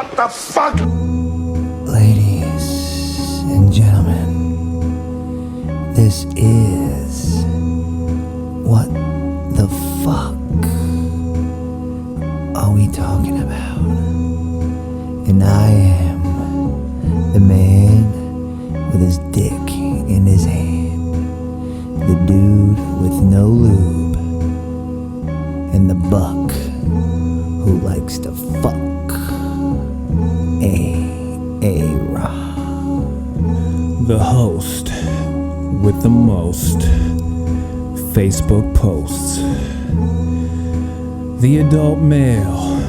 What the fuck? Ladies and gentlemen, this is What the Fuck Are We Talking About? And I am the man with his dick in his hand, the dude with no lube, and the buck who likes to fuck. The host with the most Facebook posts. The adult male,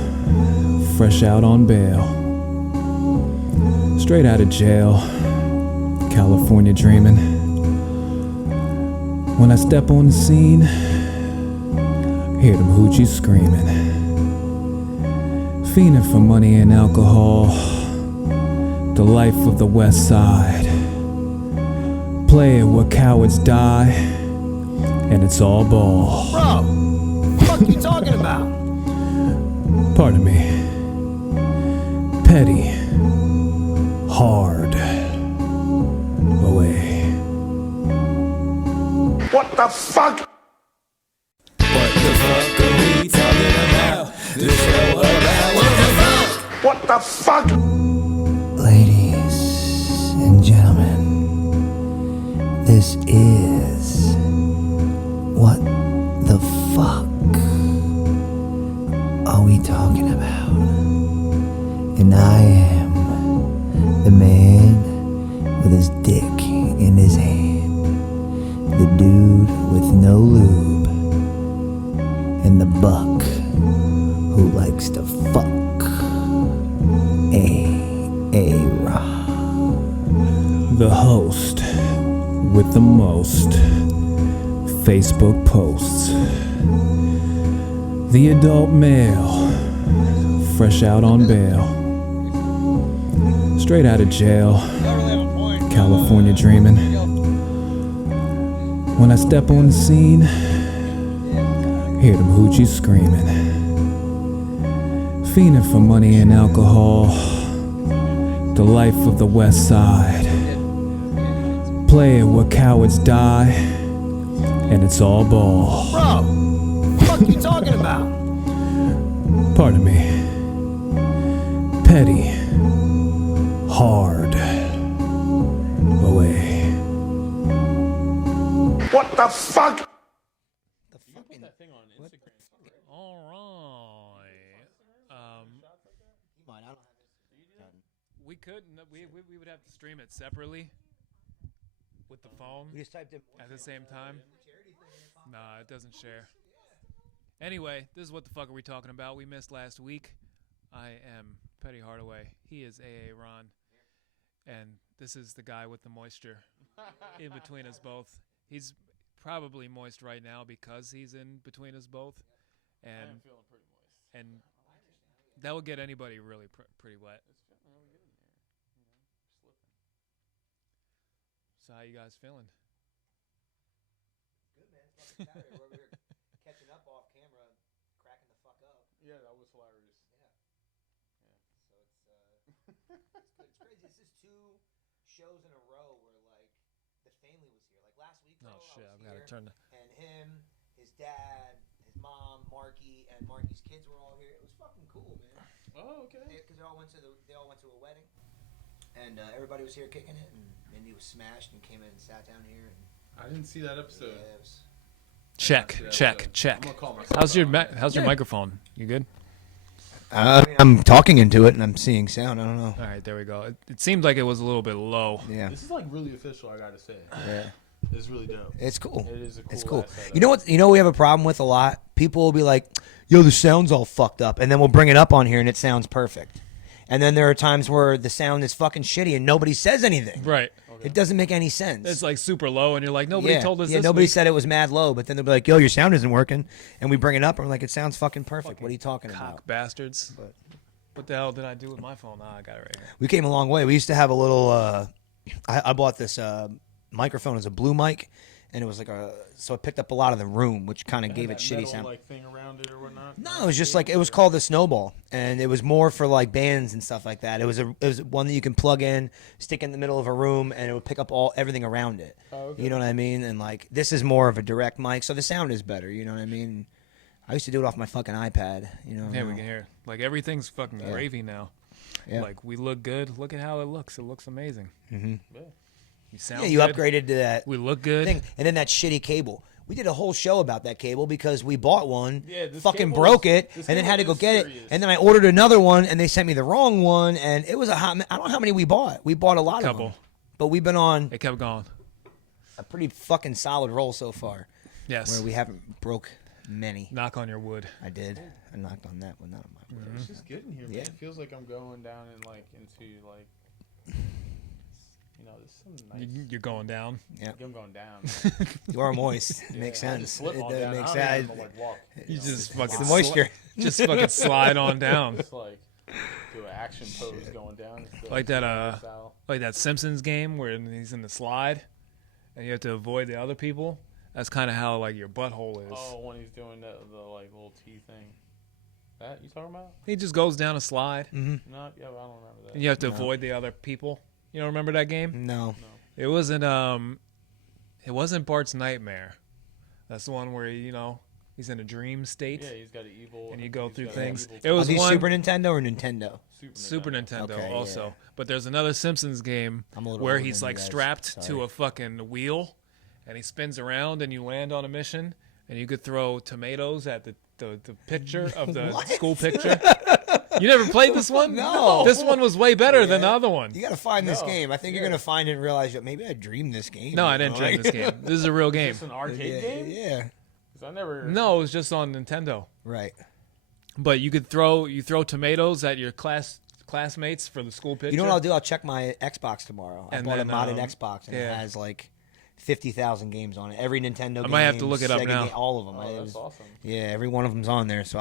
fresh out on bail. Straight out of jail, California dreaming. When I step on the scene, hear them hoochies screaming. Fiending for money and alcohol, the life of the West Side. Play it where cowards die, and it's all ball. Bro, what the fuck you talking about? Pardon me. Petty, hard, away. What the fuck? What the fuck are we talking about? This show about what the fuck? What the fuck? Ladies and gentlemen, this is What the Fuck Are We Talking About? And I am the man with his dick in his hand, the dude with no lube, and the buck who likes to fuck. The host with the most Facebook posts. The adult male, fresh out on bail. Straight out of jail, California dreaming. When I step on the scene, hear them hoochies screaming. Fiending for money and alcohol, the life of the West Side. Play it where cowards die, and it's all ball. Bro, what the fuck you talking about? Pardon me. Petty, hard, away. What the fuck? All right. We couldn't. We would have to stream it separately with the phone We just typed it at the same time. Nah, it doesn't share. Anyway, this is What the Fuck Are We Talking About? We missed last week. I am Petty Hardaway. He is AA Ron. And this is the guy with the moisture in between us both. He's probably moist right now because he's in between us both. And I am feeling pretty moist. And that would get anybody really pretty wet. So how you guys feeling? Good, man. It's fucking Saturday where we were catching up off camera, cracking the fuck up. Yeah, that was hilarious. So it's good. It's crazy. This is 2 shows in a row where like the family was here. Like last week, Oh shit! I I've was got to here, turn the. and him, his dad, his mom, Marky, and Marky's kids were all here. It was fucking cool, man. Oh, okay. Because they all went to a wedding, and everybody was here kicking it, and Mindy was smashed and came in and sat down here. And I didn't see that episode. yeah, it was, Check. I'm gonna call myself How's your out. How's your microphone? You good? I mean, I'm talking into it and I'm seeing sound. I don't know. All right, there we go. It seemed like it was a little bit low. Yeah, This is like really official. I gotta say. yeah. It's really dope. It's cool. It is a cool. It's cool. ass setup. You know what? You know what we have a problem with a lot. People will be like, "Yo, the sound's all fucked up," and then we'll bring it up on here and it sounds perfect. And then there are times where the sound is fucking shitty and nobody says anything. Right. It doesn't make any sense. It's like super low, and you're like, nobody told us. Yeah, this nobody week. said it was mad low, but then they'll be like, "Yo, your sound isn't working," and we bring it up and we're like, "It sounds fucking perfect." What are you talking Cock about? bastards. But What the hell did I do with my phone? I got it right here. we came a long way. We used to have a little. I bought this microphone as a blue mic, and it was like so it picked up a lot of the room, which kind of gave it that shitty metal, sound. like thing around it or whatnot. No, it was just like it was called the Snowball, and it was more for like bands and stuff like that. It was one that you can plug in, stick in the middle of a room, and it would pick up everything around it. Oh, okay. You know what I mean? And like this is more of a direct mic, so the sound is better. You know what I mean? I used to do it off my fucking iPad. You know? Yeah, we can hear. Like everything's fucking gravy now. Yeah. Like we look good. Look at how it looks. It looks amazing. Mm-hmm. Yeah. You sound. Yeah, you good. upgraded to that. We look good. Thing. And then that shitty cable. We did a whole show about that cable because we bought one, Yeah, this fucking cable broke is- it, this and then had to cable go get is it. serious. And then I ordered another one, and they sent me the wrong one, and it was a hot. I don't know how many we bought. We bought a lot of Couple. them, but we've been on It kept going. a pretty fucking solid roll so far, Yes. where we haven't broke many. Knock on your wood. I did. I knocked on that one, not on my wood. It's just good in here, man. Yeah. It feels like I'm going down and like into like, there's some nice. You're going down. Yeah, I'm going down. you are moist. Yeah, Makes I just sense. slip on It down. makes I don't sense. even, like, walk. You know, just it's fucking The slide. moisture. Just fucking slide on down. Just like do an action pose going down. It's the- Like that. style. Like that Simpsons game where he's in the slide, and you have to avoid the other people. That's kind of how like your butthole is. Oh, when he's doing the like little T thing. That you talking about? He just goes down a slide, No, yeah, I don't remember that. and you have to avoid the other people. You don't remember that game? No. It wasn't. It wasn't Bart's Nightmare. That's the one where he's in a dream state, Yeah, he's got an evil. and you go he's through got an things. evil It was Are these one Super Nintendo or Nintendo? Super Nintendo Okay, also, yeah. but there's another Simpsons game I'm a little where older he's than like you guys. strapped to Sorry. a fucking wheel, and he spins around, and you land on a mission, and you could throw tomatoes at the picture of the What? school picture. You never played this one? No. This one was way better than the other one. You got to find this No. game. I think you're Yeah. gonna find it and realize that maybe I dreamed this game. No, I you didn't know, dream like- this game. This is a real game. Is this an arcade Yeah, game? yeah, 'Cause I never. No, it was just on Nintendo. right. But you throw tomatoes at your classmates for the school picture. You know what I'll do? I'll check my Xbox tomorrow. I And bought then, a modded um, Xbox, and yeah. it has like 50,000 games on it. Every Nintendo game. I might have to look it up Sega now. game, all of them. Oh, that's awesome. Yeah, every one of them's on there. So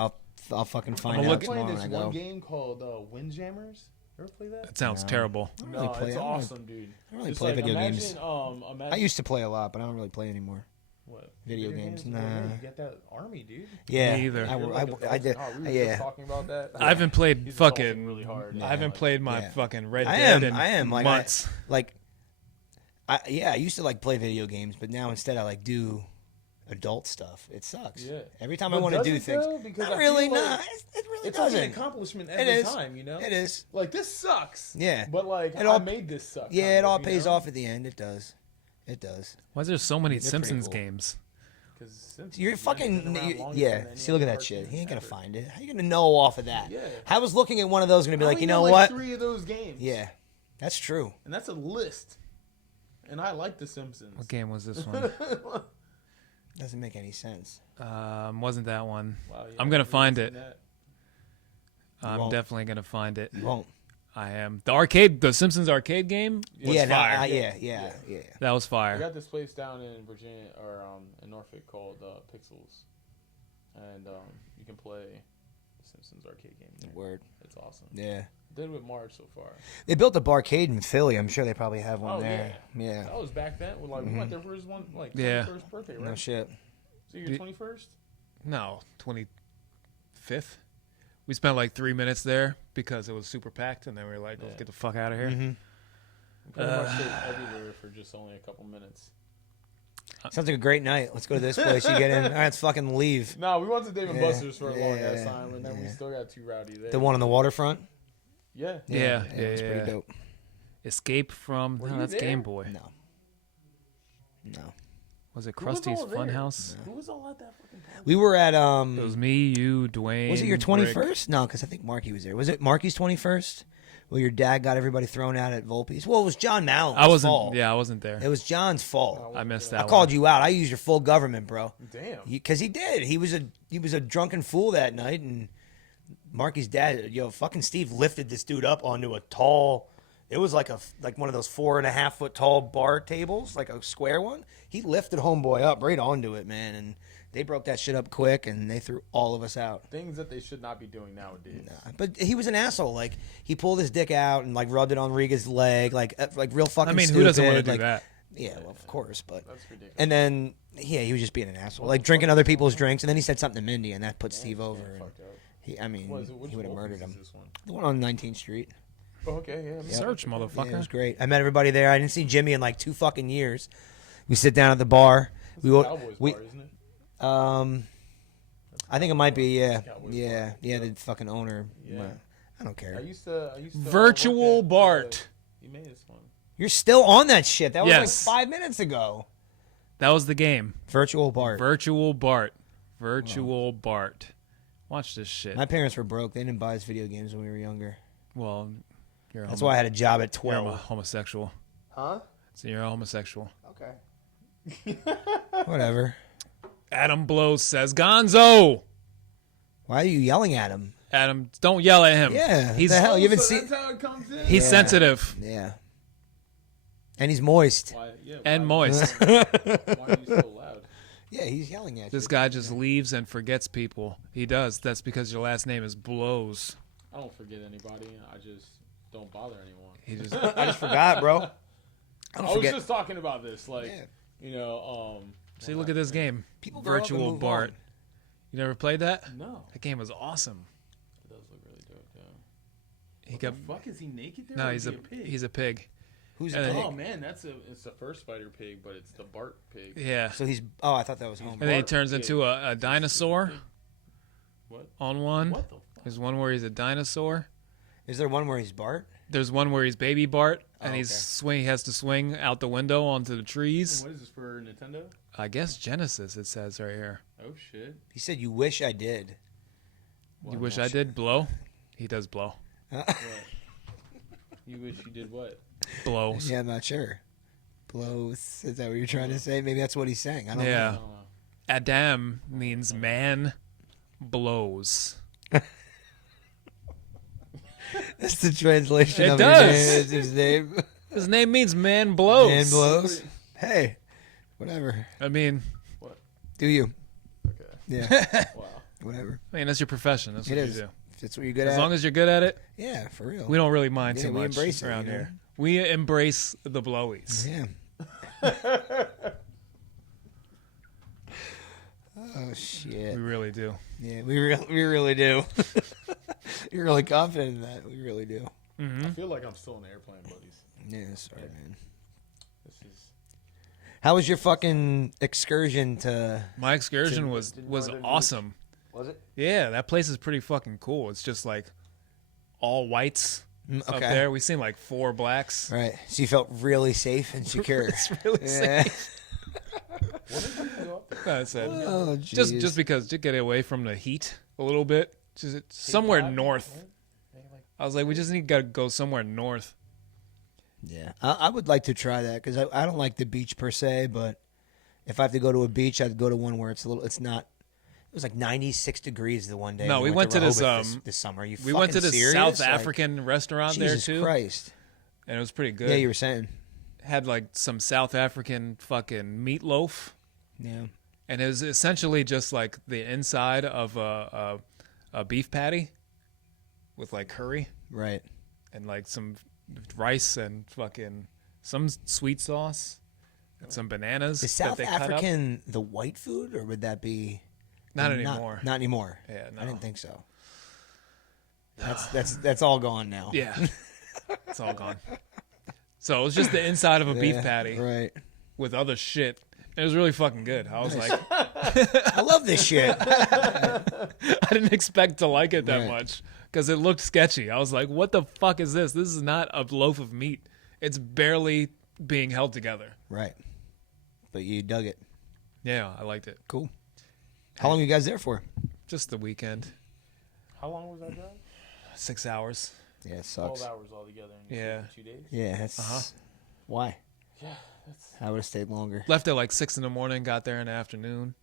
I'll fucking find gonna out look- I'm playing tomorrow this when I one go. game called Windjammers. You ever play that? That sounds No. terrible. I don't really No, play- it's I don't really- awesome, dude. I don't really It's play like, video imagine, games. Imagine, I used to play a lot, but I don't really play anymore. what, video games? Yeah, Nah. you get that army, dude. Yeah, Me either. I, You're I, like a I did. dolphin. Oh, we were Yeah, just talking about that. I haven't played He's assaulting fucking. really hard. I haven't played my Yeah. fucking Red I Dead am. in I am. Like months. I used to like play video games, but now instead I like do adult stuff. It sucks. Yeah. Every time But I want to does do it, things, though? Because not I really. feel like Nah, it really It's like an doesn't. accomplishment It every is. time, you know? It is. Like, this sucks. Yeah. But, like, It all- I made this suck. Yeah, kind it of, all you pays know? off at the end. It does. It does. Why is there so many They're pretty Simpsons cool. games? 'Cause Simpsons, You're man, fucking. been around longer Yeah. than any See, look at other that shit. cartoon He ain't gonna ever. find it. How you gonna know off of that? Yeah. I was looking at one of those, gonna be I like, only you know, know like, what? 3 of those games. Yeah, that's true. And that's a list. And I like The Simpsons. What game was this one? Doesn't make any sense. Wasn't that one? Wow, yeah, I'm gonna I've find seen it. that. I'm won't. definitely gonna find it. You won't. I am. The Simpsons arcade game was Yeah, fire. yeah. That was I fire. got this place down in Virginia or in Norfolk called Pixels, and you can play the Simpsons arcade game there. Word. It's awesome. Yeah. Did it with Marge so far. They built a barcade in Philly. I'm sure they probably have one Oh, there. Yeah. That was back then. Like we went there for his one, like Yeah. 21st birthday, right? No shit. So your 21st? No, 25th. We spent like 3 minutes there because it was super packed, and then we were like, let's Yeah. get the fuck out of here. Mm-hmm. We pretty much stayed everywhere for just only a couple minutes. Sounds like a great night. Let's go to this place. You get in. All right, let's fucking leave. No, we went to Dave and Yeah, Buster's for a long ass yeah, time, and then we yeah. still got too rowdy there. The one on the waterfront. Yeah. Yeah, it's yeah. pretty dope. Escape from. Were No, you that's there? Game Boy. No. Was it Who was Krusty's all there? Funhouse? Who was all at that fucking party? We were at It was me, you, Dwayne. Was it your Rick. 21st? No, because I think Marky was there. Was it Marky's 21st? Well, your dad got everybody thrown out at Volpe's. Well, it was John Mallon's I wasn't. fault. Yeah, I wasn't there. It was John's fault. I missed I that. called one. you out. I used your full government, bro. Damn. Because he did. He was a drunken fool that night, and Marky's dad, fucking Steve lifted this dude up onto a tall. It was like one of those 4.5 foot tall bar tables, like a square one. He lifted homeboy up right onto it, man, and they broke that shit up quick, and they threw all of us out. Things that they should not be doing nowadays. But he was an asshole. Like, he pulled his dick out and like rubbed it on Riga's leg, like real fucking. I mean, stupid. who doesn't want to do like, that? Yeah, well, of course, but That's ridiculous. and then he was just being an asshole, like drinking other people's drinks, and then he said something to Mindy, and that put Steve over. And he would have murdered him. The one on 19th Street. Oh, okay, yeah. Search, Yeah, motherfucker. it was great. I met everybody there. I didn't see Jimmy in like 2 fucking years. We sit down at the bar. Cowboys bar, isn't it? I think it might be. Yeah, Cowboys yeah, bar. yeah. The fucking owner. Yeah. I don't care. I used to Virtual work at, Bart. You made this one. You're still on that shit. That was Yes. like 5 minutes ago. That was the game. Virtual Bart. Virtual Bart. Virtual Bart. Watch this shit. My parents were broke. They didn't buy us video games when we were younger. Well, you're a That's why I had a job at you're a 12. homosexual. Huh? So you're a homosexual. Okay. Whatever. Adam Blows says, Gonzo! Why are you yelling at him? Adam, don't yell at him. Yeah. He's, the hell? You haven't seen? That's how it comes in. he's Yeah. sensitive Yeah. And he's moist. Why, yeah, and why, moist. Why are you so loud? Yeah, he's yelling at This you. guy just leaves and forgets people. He does. That's because your last name is Blows. I don't forget anybody. I just don't bother anyone. He just I just forgot, bro. I I don't was forget. just talking about this, like Yeah. you know, see. Look at this game. People grow up and Virtual move Bart. on. You never played that? No, That game was awesome. it does look really dope. Yeah. He got Fuck, is he naked there? no. or He's is a he pig. he's a pig. Who's And the then- pig? Oh man, it's the first spider pig, but it's the Bart pig. Yeah. So he's. Oh, I thought that was Homer. And then he Bart turns pig. into a dinosaur What? on one. What the fuck? There's one where he's a dinosaur. Is there one where he's Bart? There's one where he's baby Bart and Oh, he's okay. He has to swing out the window onto the trees. What is this for Nintendo? I guess Genesis it says right here. Oh shit. He said, "You wish I did." You wish I did blow? He does blow. What? You wish you did what? Blows. Yeah, I'm not sure. Blows. Is that what you're trying to say? Maybe that's what he's saying. I don't Yeah. I don't know. Adam means man blows. know. That's the translation It of does. his name. His name means man blows. Man blows. Hey, whatever. I mean, Do you? Okay. Yeah. Wow. Whatever. That's your profession. That's It what is. you do. If it's what you're good As at. long as you're good at it, Yeah, for real. we don't really mind Yeah, too we much embrace it, around you know? here. We embrace the blowies. Yeah. Oh shit. We really do. Yeah, we really do. You're really confident in that. We really do. Mm-hmm. I feel like I'm still in the airplane, buddies. Yeah, sorry, man. This is. How was your fucking excursion to? My excursion was Didn't want to awesome. Was it? Yeah, that place is pretty fucking cool. It's just like all whites up Okay. there. We seen like 4 blacks. Right. So you felt really safe and secure. It's really Yeah. safe. What did you go up there? I said Oh, just because to get away from the heat a little bit, just somewhere Five? north. Right? Like, I was like, we just need to go somewhere north. Yeah, I would like to try that because I don't like the beach per se, but if I have to go to a beach, I'd go to one where it's a little. It's not. It was like 96 degrees the one day. No, we went to this, Rehoboth this summer. You We went to fucking this serious? South Like, African restaurant Jesus there too, Christ. and it was pretty good. Yeah, you were saying. Had like some South African fucking meatloaf, Yeah. and it was essentially just like the inside of a beef patty with like curry Right. and like some rice and fucking some sweet sauce and some bananas. Is that South they cut up. African the white food, or would that be? Not anymore. Not anymore. Yeah, no. I didn't think so. That's all gone now. Yeah, it's all gone. So it was just the inside of a beef Yeah, patty Right. with other shit. It was really fucking good. I was like, I love this shit. I didn't expect to like it that Right. much because it looked sketchy. I was like, what the fuck is this? This is not a loaf of meat. It's barely being held together. Right. But you dug it. Yeah, I liked it. Cool. How long were you guys there for? Just the weekend. how long was that drive? 6 hours. Yeah, it 12 sucks. hours altogether. And you Yeah. stayed 2 days. Yeah, that's why. Yeah, that's. I would have stayed longer. Left at like 6 in the morning, got there in the afternoon.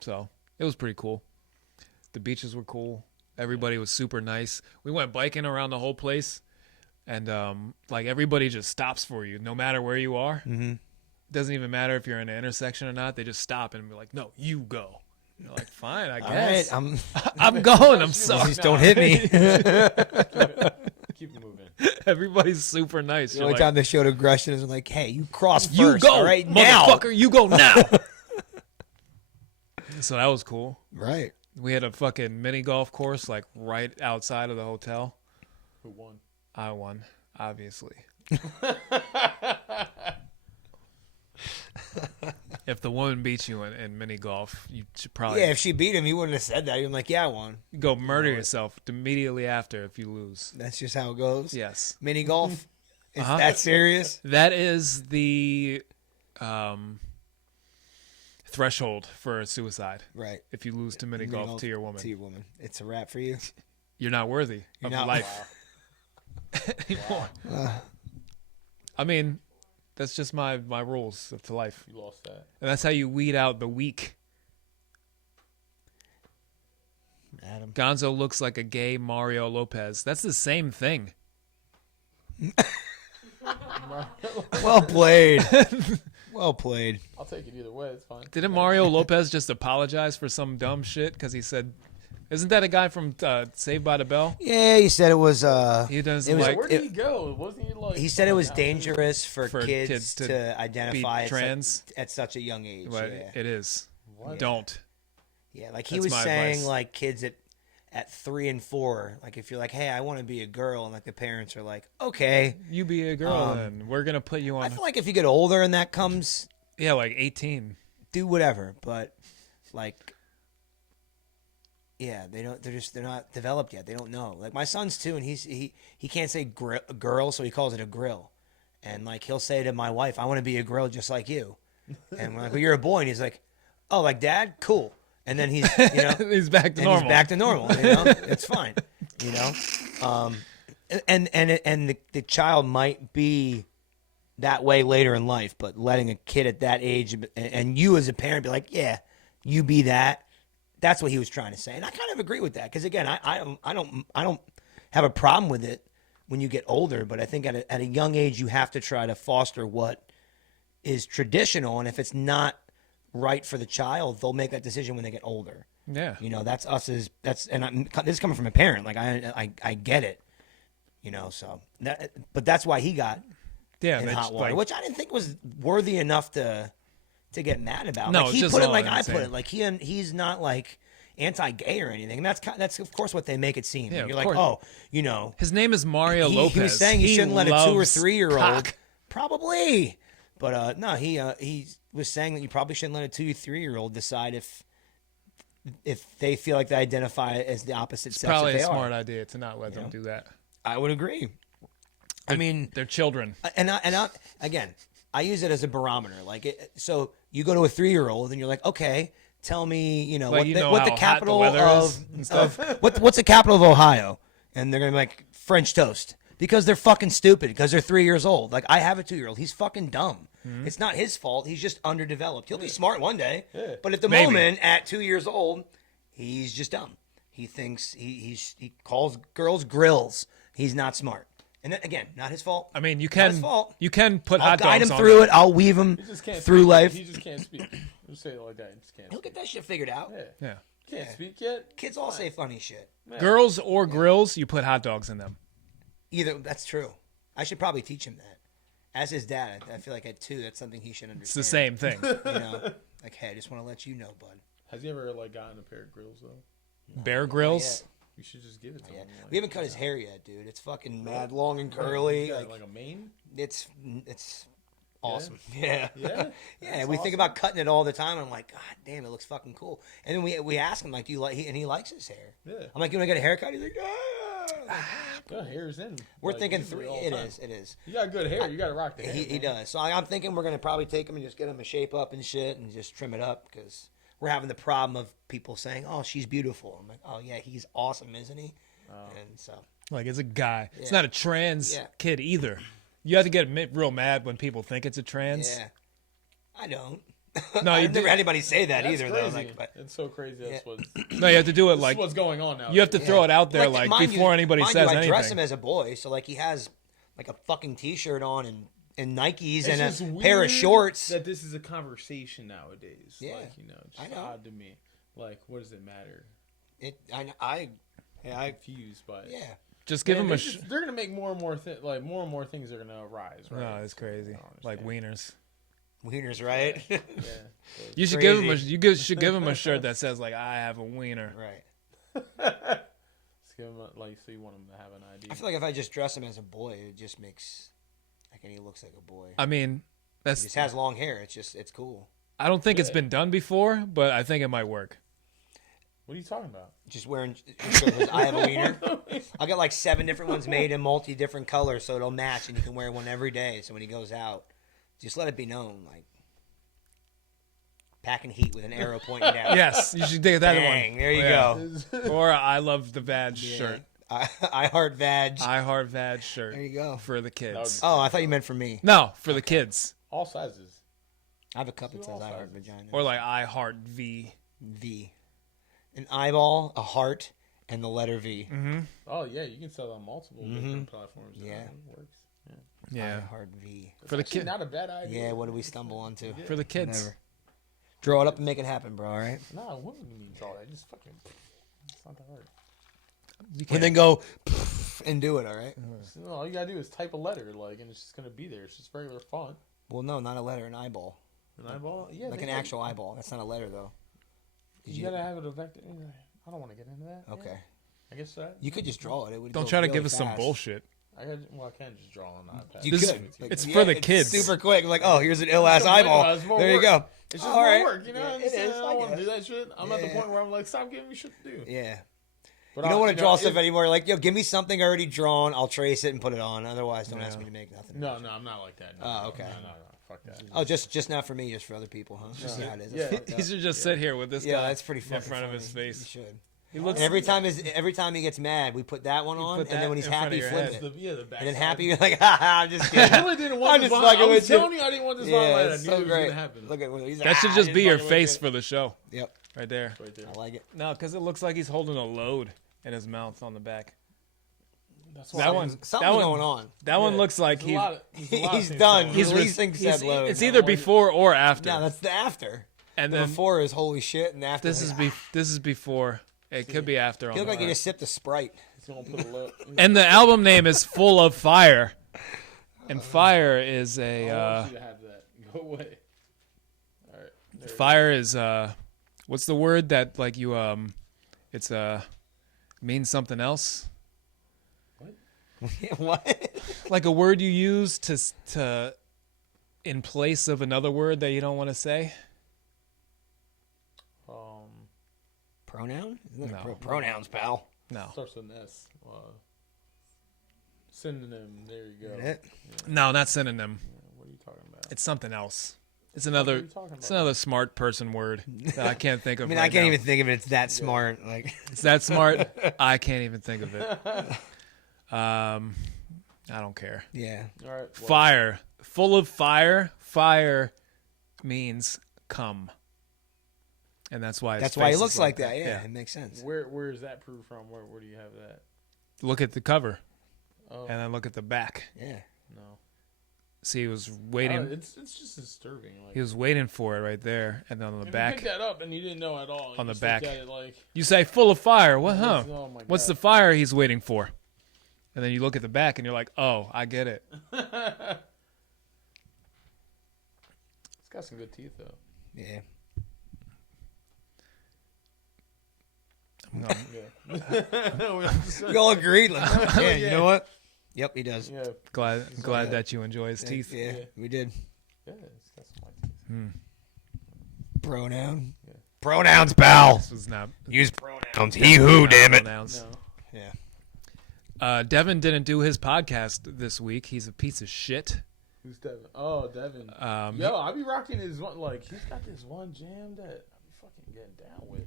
So it was pretty cool. The beaches were cool. Everybody was super nice. We went biking around the whole place. And like everybody just stops for you no matter where you are. Mm-hmm. Doesn't even matter if you're in an intersection or not. They just stop and be like, no, you go. And you're like, fine, I All guess. right, I'm going. I'm sorry. Please don't hit me. Keep it moving. Everybody's super nice. The You're only like, time they showed aggression is like, hey, you cross first, you go, all right, now. motherfucker. You go now. So that was cool. Right. We had a fucking mini golf course like right outside of the hotel. Who won? I won, obviously. If the woman beats you in mini golf, you should probably Yeah, if she beat him, he wouldn't have said that. He'd been like, yeah, I won. go murder yourself immediately after if you lose. That's just how it goes. Yes. Mini golf? Is Uh-huh. that serious? That is the threshold for suicide. Right. If you lose to mini golf to your woman, To your woman. It's a wrap for you. you're not worthy of not- life anymore. I mean, that's just my rules to life. You lost that. And that's how you weed out the weak. Adam. Gonzo looks like a gay Mario Lopez. That's the same thing. Well played. Well played. I'll take it either way. It's fine. Didn't Mario Lopez just apologize for some dumb shit? Because he said, isn't that a guy from Saved by the Bell? Yeah, he said it was He doesn't it was- like Where did he go? Wasn't he like? he said it was out? dangerous for kids kids to to identify be at trans. at such a young age. But Yeah. it is. What? Don't. Yeah, like he That's was my saying, advice. like kids at 3 and 4, like if you're like, hey, I want to be a girl, and like the parents are like, okay. You be a girl then. We're going to put you I on. feel like if you get older and that comes, Yeah, like 18. do whatever. But like, yeah, they're not developed yet. They don't know. Like my son's 2, and he can't say girl, so he calls it a grill. And like he'll say to my wife, I want to be a girl just like you. And we're like, well, you're a boy, and he's like, oh, like dad, cool. And then he's, you know, He's back to and normal. he's back to normal. You know, it's fine. You know, and the child might be that way later in life, but letting a kid at that age and you as a parent be like, yeah, you be that. That's what he was trying to say, and I kind of agree with that because again, I don't have a problem with it when you get older, but I think at a young age you have to try to foster what is traditional, and if it's not right for the child, they'll make that decision when they get older. Yeah. You know, this is coming from a parent. Like I get it. You know, so but that's why he got Yeah. in they hot just, water, like, which I didn't think was worthy enough to get mad about. No, like, it's he just put it all like I insane. put it. Like he's not like anti-gay or anything. And that's of course what they make it seem. Yeah, You're of like, course. oh, you know, his name is Mario Lopez. he was saying he shouldn't let a 2 or loves 3-year-old cock. probably. But no, he was saying that you probably shouldn't let a 2 or 3-year-old decide if they feel like they identify as the opposite It's sex. probably if a they smart are. idea to not let them do that. I would agree. I mean, They're children. and I again, I use it as a barometer. Like, so you go to a 3-year-old and you're like, okay, tell me, you know, Like, what you the, know what how the hot the capital weather of, is and stuff. what's the capital of Ohio? And they're gonna be like French toast because they're fucking stupid because they're 3 years old. Like I have a 2-year-old, he's fucking dumb. Mm-hmm. It's not his fault. He's just underdeveloped. He'll be smart one day, but at the Maybe. moment, at 2 years old, he's just dumb. He thinks he calls girls grills. He's not smart. And then, again, not his fault. I mean, you Not his can fault. put I'll hot guide dogs him on through them. it. I'll weave him He just can't through speak. life. He just can't speak. Just say it like that. He just can't. He'll Speak. get that shit figured out. Yeah. Yeah. Can't speak yet. Kids all say funny shit. Girls or grills, you put hot dogs in them. Either that's true. I should probably teach him that. As his dad, I feel like at 2, that's something he should It's the understand. same thing. You know, like, hey, I just want to let you know, bud. Has he ever like gotten a pair of grills though? Bear Grylls. You should just give it to Yeah. him. Like, We haven't cut his hair yet, dude. It's fucking mad long and curly. He's got, Like, like a mane. it's awesome. Yeah. Yeah. Yeah, That's we think awesome. about cutting it all the time. I'm like, God damn, it looks fucking cool. And then we ask him like, do you like? And he likes his hair. Yeah. I'm like, you want to get a haircut? He's like, ah. Got hair's in. We're like, thinking usually 3. all It the time. is. It is. You got good hair. You got to rock the hair. He man. does. So I'm thinking we're gonna probably take him and just get him a shape up and shit, and just trim it up because we're having the problem of people saying, "Oh, she's beautiful." I'm like, "Oh yeah, he's awesome, isn't he?" And so Like, it's a guy. It's Yeah. not a trans Yeah. kid either. You have to get real mad when people think it's a trans. yeah, I don't. No, you I've never do. had anybody say that That's either, crazy. though. Like, but It's so crazy. That's Yeah. what's, No, you have to do it this like is what's going on now. you have to throw it out there like mind before you, anybody mind says you, I dress him anything. as a boy, so like he has like a fucking t-shirt on and Nikes It's and just a weird pair of shorts. That this is a conversation nowadays. Yeah. Like, you know, it's I just know. odd to me. Like, what does it matter? I Confused by it. yeah. Just give him a. They're gonna make more and more more and more things are gonna arise. Right? No, it's crazy. Like wieners. Wieners, right? Yeah. You should give him should give him a shirt that says like I have a wiener. Right. Just give him so you want him to have an idea. I feel like if I just dress him as a boy, it just makes and he looks like a boy. I mean, He just has long hair. It's cool. I don't think it's been done before, but I think it might work. What are you talking about? Just wearing. I have a wiener. I'll get like 7 different ones made in different colors, so it'll match, and you can wear one every day. So when he goes out, just let it be known, like packing heat with an arrow pointing down. Yes, you should take that Bang, one. there you go. Or I love the vag shirt. I heart vag. I heart vag shirt. There you go. For the kids. Oh, I thought you meant for me. No, for the kids. All sizes. I have a cup that says I heart vagina. Or like I heart V. V. An eyeball, a heart, and the letter V. Mm-hmm. Oh yeah, you can sell on multiple different platforms. Yeah, it works. Yeah. I heart V. For the kid. Not a bad idea. Yeah, what did we stumble onto? For the kids. Whatever. Draw it up and make it happen, bro. All right. Nah, what do you mean draw that? Just fucking. It's not that hard. And then go and do it. All right. No, all you gotta do is type a letter, and it's just gonna be there. It's just regular font. Well, no, not a letter, an eyeball. An eyeball? Yeah. Like an actual eyeball. That's not a letter, though. You gotta have it a vector. I don't want to get into that. Okay. Yeah. I guess that. You could just draw it. It would. Don't go try to really give us some fast. bullshit. I can just draw on the iPad. You This- could. Like, it's for the kids. Super quick. Like, oh, here's an ill-ass eyeball. It's more There you work. go. It's just All more right. work, you know what I'm It saying? is, I I don't want to guess. do that shit. I'm at the Yeah. point where I'm like, stop giving me shit to do. Yeah. But You don't want to draw stuff if- anymore. Like, yo, give me something already drawn. I'll trace it and put it on. Otherwise, don't ask me to make nothing. No, I'm not like that. No, Oh, okay. No, fuck that. Oh, just not for me, just for other people, huh? Just how it is. Yeah. That's He should just sit here with this Yeah, guy that's pretty fucking in front of funny. his You face. should. He looks And every time he gets mad, we put that one on, put and then that when he's in front of happy, your flip head. it. The back And then side. happy, you're like, haha, I'm just kidding. I really didn't want I'm this just violent. I fucking was with you. telling you I didn't want this violent. I it's knew so it was great. gonna happen. Look at he's that should just be your fucking with face you. for the show. Yep, Right there. Right there. I like it. No, because it looks like he's holding a load in his mouth on the back. That's That one. Something's that one, going on. That one looks like There's a lot of He's things done. going on. He's re- releasing said load. It's either before or after. No, that's the after. and The then before is holy shit, and after this is before. It could be after. On You look the like you back. just sipped a Sprite. He's gonna put a lip. And the album name is Full of Fire, and fire is I a want you to have that. Go away. All right. There fire is what's the word that like you it's means something else. What? Like a word you use to in place of another word that you don't want to say. Pronoun? Isn't that No. pronouns, pal? No, starts with an S. Synonym. There you go. Isn't it? no, not synonym. What are you talking about? It's something else. It's What are another. you talking It's about? another smart person word that I can't think I of. mean, right I can't now. even think of it. It's that smart. Like, It's that smart. I can't even think of it. I don't care. yeah. All right. Well, Fire. Full of fire. Fire means come. And that's why his That's why he face is looks like that. Yeah, Yeah. it makes sense. Where is that proof from? Where do you have that? Look at the cover. Oh And then look at the back. Yeah. no. See, he was waiting. It's just disturbing. Like, He was waiting for it right there. And then on the if back. you picked that up and you didn't know at all. On the just back. looked at it like, You say full of fire. What, huh? oh my What's the God. fire he's waiting for? And then you look at the back and you're like, oh, I get it. It's got some good teeth though. Yeah. No. We all agreed. Like, yeah, you know what? Yep, he does. Yeah. glad that you enjoy his teeth. Yeah, we did. Yeah, it's got some white teeth. Pronoun. Pronouns, pal. This was not Use pronouns. He who, damn it. pronouns. No. Yeah. Devin didn't do his podcast this week. He's a piece of shit. Who's Devin? Oh, Devin. Um, Yo, I be rocking his one. Like, he's got this one jam that I be fucking getting down with.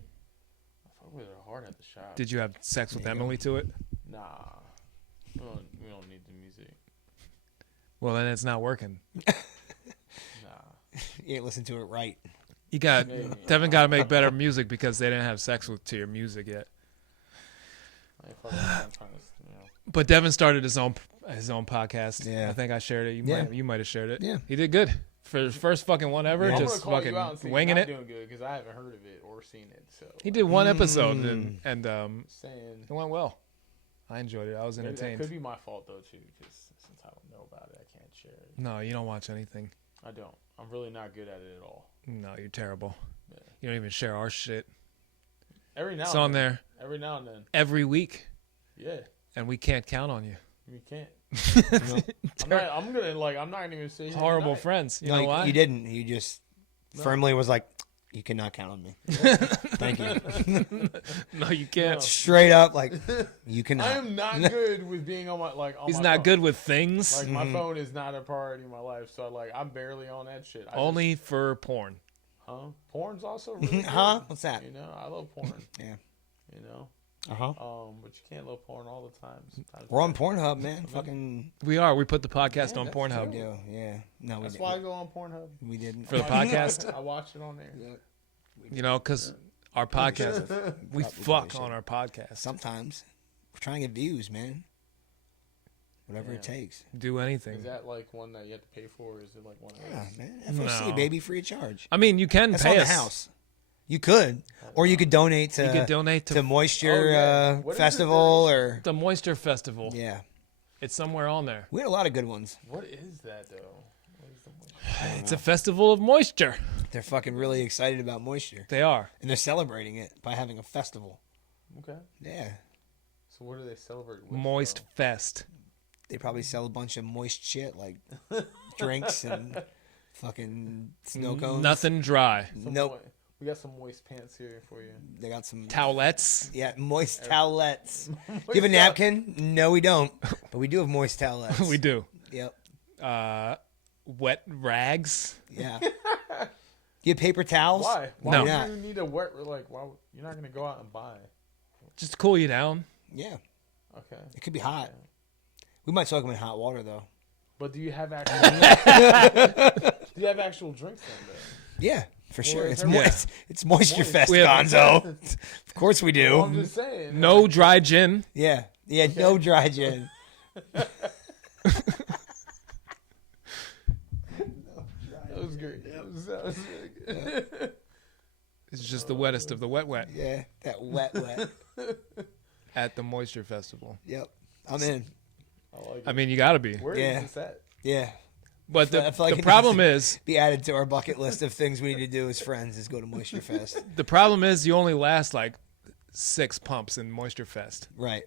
I fuck with her hard at the shop. Did you have sex with Emily to it? Nah. We don't need the music. Well, then it's not working. Nah. You ain't listen to it right. You got Maybe. Devin got to make better music because they didn't have sex with to your music yet. I ain't fucking I'm trying to, you know. But Devin started his own podcast. Yeah. I think I shared it. Yeah. You might have shared it. Yeah. He did good for his first fucking one ever. I'm Just gonna call you out and fucking see winging you're it. not doing good because I haven't heard of it or seen it. So He did one episode and saying it went well. I enjoyed it. I was Maybe that entertained. could be my fault though too, because since I don't know about it, I can't share it. No, you don't watch anything. I don't. I'm really not good at it at all. No, you're terrible. Yeah. You don't even share our shit. Every now It's and on then. there Every now and then. every week, Yeah. and we can't count on you. You can't. I'm not even gonna say Horrible friends. You No, know why? You didn't. You just firmly was like, you cannot count on me. Thank you. No, you can't. No. Straight up, like, you cannot. I am not good with being on my on He's my not phone. good with things. Like my phone is not a priority in my life, so like I'm barely on that shit. Only for porn. Porn's also really good. Huh? What's that? You know, I love porn. Yeah. You know, Uh-huh. but you can't love porn all the time. Sometimes We're on Pornhub, man. Fucking. We are. We put the podcast Yeah, on that's Pornhub. true. Yeah, yeah. No, we That's didn't. why I go on Pornhub. We didn't. For the podcast? I watch it on there. You know, because our podcast, we Probably fuck should. on our podcast. Sometimes. We're trying to get views, man. Whatever it Yeah. takes. Do anything. Is that like one that you have to pay for, or is it like one? Yeah, man. FOC, No. baby, free of charge. I mean, you can That's pay on the us. house. You could. Or you could donate to, You could donate to Moisture Oh, yeah. What is it Festival that- or. the Moisture Festival. Yeah. It's somewhere on there. We had a lot of good ones. What is that though? What is the It's a festival of moisture. They're fucking really excited about moisture. They are. And they're celebrating it by having a festival. Okay. Yeah. So what do they celebrate with? Moist though? Fest. They probably sell a bunch of moist shit like drinks and fucking snow cones. Nothing dry. Some Nope. moi- We got some moist pants here for you. They got some. Towelettes. Yeah, moist towelettes. Do you have a napkin? No, we don't. But we do have moist towelettes. We do. Yep. Wet rags. Yeah. You have paper towels? Why? Why No. do not? you need a wet? Like, why? You're not gonna go out and buy. Just to cool you down. Yeah. Okay. It could be hot. We might soak them in hot water, though. But do you have actual? do you have actual drinks then? Though? Yeah, for sure. is It's there- moist. It's Moisture Fest, We have- Gonzo. Of course we do. Well, I'm just saying. No dry gin. Yeah. Yeah, no dry gin. That was great. That was really good. It's just the wettest of the wet Yeah, that wet. at the Moisture Festival. Yep. I'm in. I like it. I mean, you got to be. Where Yeah. is this at? Yeah. But I feel like the it problem needs is, Be added to our bucket list of things we need to do as friends is go to Moisture Fest. you only last like 6 pumps in Moisture Fest, Right.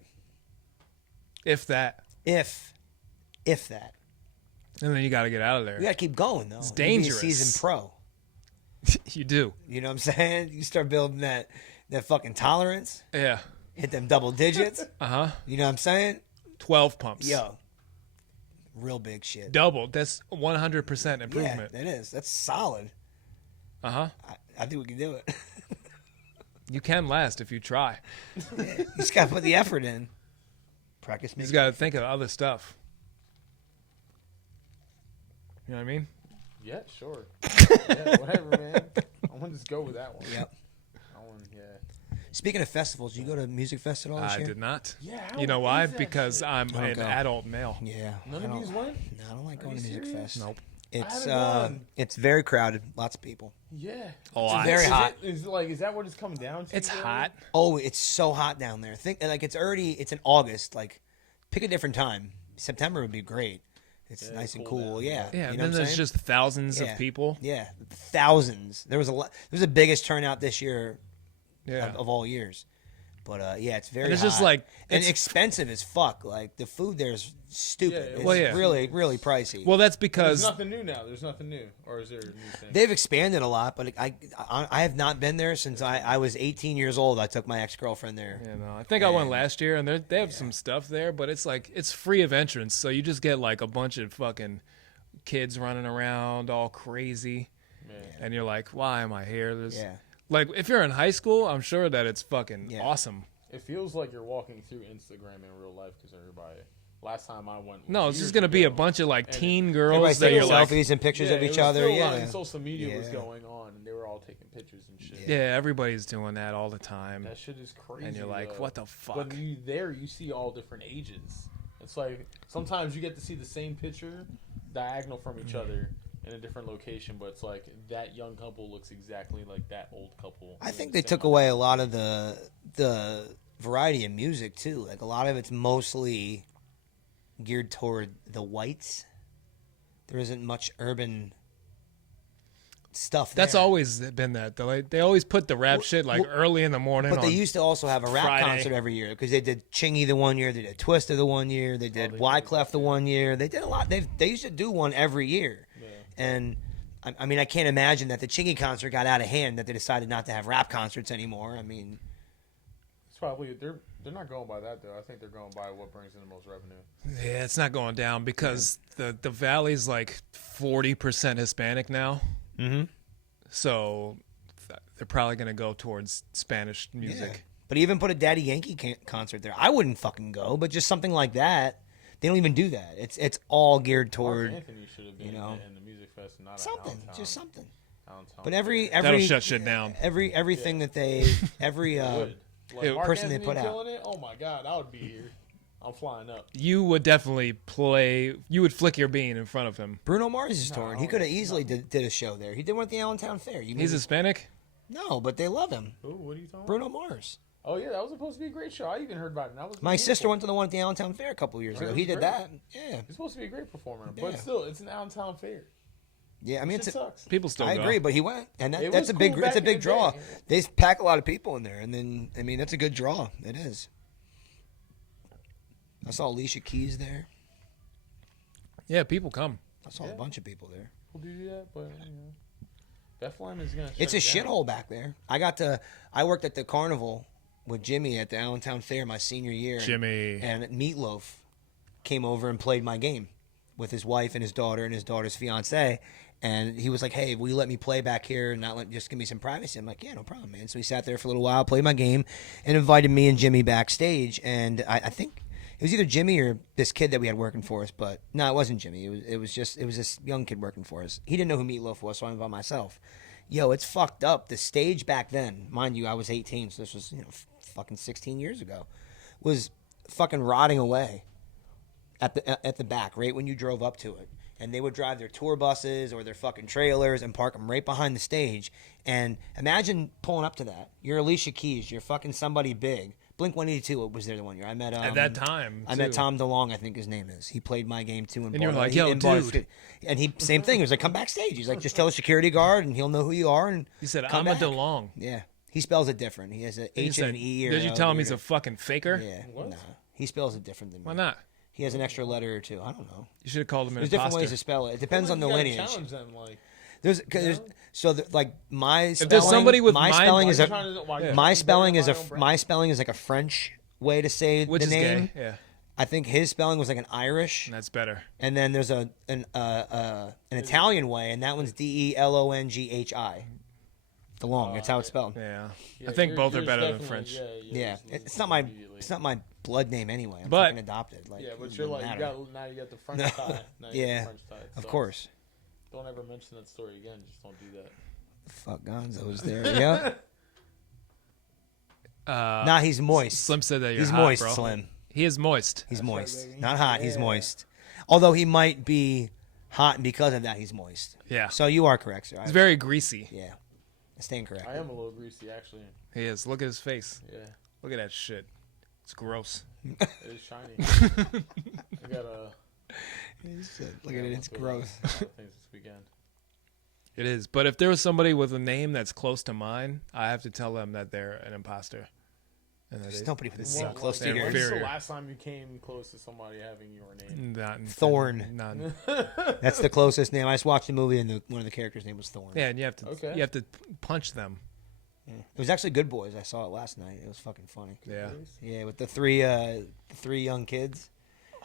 if that, If that. and then you got to get out of We there. gotta keep going though. It's You be a dangerous. seasoned pro. You do, You know what I'm saying? You start building that fucking tolerance. yeah. Hit them double digits. Uh huh. You know what I'm saying? 12 pumps. Yo. Real big shit. Double. That's 100% improvement. Yeah, that is. That's solid. Uh huh. I think we can do it. You can last if you try. You just gotta put the effort in. Practice You makes just got to think of other stuff. You know what I mean? Yeah, sure. Yeah, whatever, man. I'm gonna just go with that one. Yep. That one, yeah. Speaking of festivals, did you go to Music Fest at all this I year? did not. Yeah, You know how why? is that Because shit? I'm don't an go. adult male. Yeah. None I of don't- these went? No, I don't like Are going you to Music serious? Fest. Nope. It's haven't gone. it's very crowded. Lots of people. Yeah. Oh, It's very hot. Is that what it's coming down to? It's though? hot. Oh, it's so hot down there. Think like it's in August. Like, pick a different time. September would be great. It's Yeah, nice and cool cool. down. Yeah. Yeah, You know and what then I'm there's saying? just thousands Yeah. of people. Yeah, thousands. There was the biggest turnout this year Yeah. of all years. But yeah, it's very And it's just hot. like- and it's- expensive as fuck. Like the food there's stupid. Yeah, It's well, yeah. really really pricey. Well, that's There's because nothing new now. There's nothing new. Or is there a new thing? They've expanded a lot, but I have not been there since I was 18 years old. I took my ex-girlfriend there. you know, I think I went last year, and they have some stuff there, but it's like it's free of entrance, so you just get like a bunch of fucking kids running around all crazy, Man. and you're like, why am I here? There's, Yeah. Like if you're in high school, I'm sure that it's fucking Yeah. awesome. It feels like you're walking through Instagram in real life because everybody. Last time I went. No, it's years just gonna be a ago, bunch of like and teen Everybody's girls that taking you're like, selfies and pictures yeah, of it each was other. still a lot, Yeah. and social media was Yeah. going on, and they were all taking pictures and shit. yeah, everybody's doing that all the time, That shit is crazy. and you're like, though. what the fuck? When you see all different ages. It's like sometimes you get to see the same picture diagonal from each other in a different location, but it's like that young couple looks exactly like that old couple. I doing think the they same took away a lot of the variety of music too. Like a lot of it's mostly geared toward the whites. There isn't much urban stuff That's there. always been that. They always put the rap shit like early in the morning. But they on used to also have a rap Friday. concert every year because they did Chingy the one year, they did Twista the one year, they did Wyclef the one year. They did a lot. They used to do one every year. Yeah. And I mean, I can't imagine that the Chingy concert got out of hand that they decided not to have rap concerts anymore. I mean, It's probably they're not going by that though. I think they're going by what brings in the most revenue. Yeah, it's not going down because the Valley's like 40% Hispanic now. mm-hmm. So they're probably going to go towards Spanish music. Yeah. But even put a Daddy Yankee concert there. I wouldn't fucking go, but just something like that. They don't even do that. It's all geared toward Mark Anthony should have been in the music fest, and not something, downtown, just something. downtown. But every That'll shut shit down. everything that they every Like Mark person they Anthony put out. killing it. Oh my god, I would be here. I'm flying up. You would definitely play. You would flick your bean in front of him. Bruno Mars is touring. He could have easily did a show there. He did one at the Allentown Fair. He's Hispanic? No, but they love him. Who? What are you talking Bruno Mars. about? Oh yeah, that was supposed to be a great show. I even heard about it. And I was My sister went to the one at the Allentown Fair a couple years Right, ago. it He was did great. that. Yeah. He's supposed to be a great performer, Yeah. but still, it's an Allentown Fair. Yeah, I mean Shit it's sucks. People still I go. agree, but he went, and It that's was a big cool it's a back big in the draw. day. They pack a lot of people in there, and then I mean that's a good draw. It is. I saw Alicia Keys there. Yeah, people come. I saw a bunch of people there. We'll do that, but Bethlehem is gonna. It's a shut it down. shithole back there. I worked at the carnival with Jimmy at the Allentown Fair my senior year. Jimmy. And Meatloaf came over and played my game with his wife and his daughter and his daughter's fiance. And he was like, "Hey, will you let me play back here and just give me some privacy?" I'm like, "Yeah, no problem, man." So he sat there for a little while, played my game, and invited me and Jimmy backstage. And I think it was either Jimmy or this kid that we had working for us, but no, it wasn't Jimmy. It was this young kid working for us. He didn't know who Meatloaf was, so I went by myself. Yo, it's fucked up. The stage back then, mind you, I was 18, so this was fucking 16 years ago, was fucking rotting away at the back right when you drove up to it. And they would drive their tour buses or their fucking trailers and park them right behind the stage. And imagine pulling up to that. You're Alicia Keys. You're fucking somebody big. Blink-182 was there the one year. I met At that time, I met too. Tom DeLonge, I think his name is. He played my game too. And you were like, "Yo, dude." And he same thing. He was like, "Come backstage." He's like, "Just tell the security guard, and he'll know who you are." And He said, come "I'm back. a DeLong." Yeah, he spells it different. He has an He H said, and an E. Or Did you tell him he's a weird- fucking faker? Yeah, What? nah. He spells it different than me. Why not? He has an extra letter or two. I don't know. You should have called him an There's different imposter. ways to spell it. It depends on the You gotta lineage. Challenge them, like. There's like my spelling. there's somebody with my my- spelling is Why a you trying to- why you my trying to spelling bury is my a own brand? my spelling is like a French way to say Which the is name. gay. Yeah, I think his spelling was like an Irish, that's better. and then there's an Italian way, and that one's DELONGHI. DeLong. That's how it's spelled. Yeah, Yeah, I think yours- both are yours better than definitely- French. Yeah, yours it's not my immediately. it's not my blood name anyway. I'm But- fucking adopted. Like, Yeah, it but doesn't you're like matter. now you got the French No. tie. Now you got Yeah, the French tie. Of So course. Don't ever mention that story again. Just don't do that. Fuck Gonzo was there. Yeah. Uh, Nah, he's moist. Slim said that you're He's hot, moist, bro. Slim. He is moist. He's moist. baby. Not hot. He's Yeah. moist. Although he might be hot, and because of that, he's moist. Yeah, So you are correct, sir. he's very greasy. Yeah. I stand correct. I am a little greasy, actually. He is. Look at his face. Yeah, Look at that shit. It's gross. it is shiny. I got a. Look at it. It's gross. Things this weekend. It is. But if there was somebody with a name that's close to mine, I have to tell them that they're an imposter. And that There's they- nobody they with suck. close to They're yours. When's the inferior. last time you came close to somebody having your name? Not Thorn. None. That's the closest name. I just watched the movie, and one of the characters' name was Thorn. Yeah, and you have to Okay. you have to punch them. Yeah. It was actually Good Boys. I saw it last night. It was fucking funny. Yeah. Yeah, with the three young kids.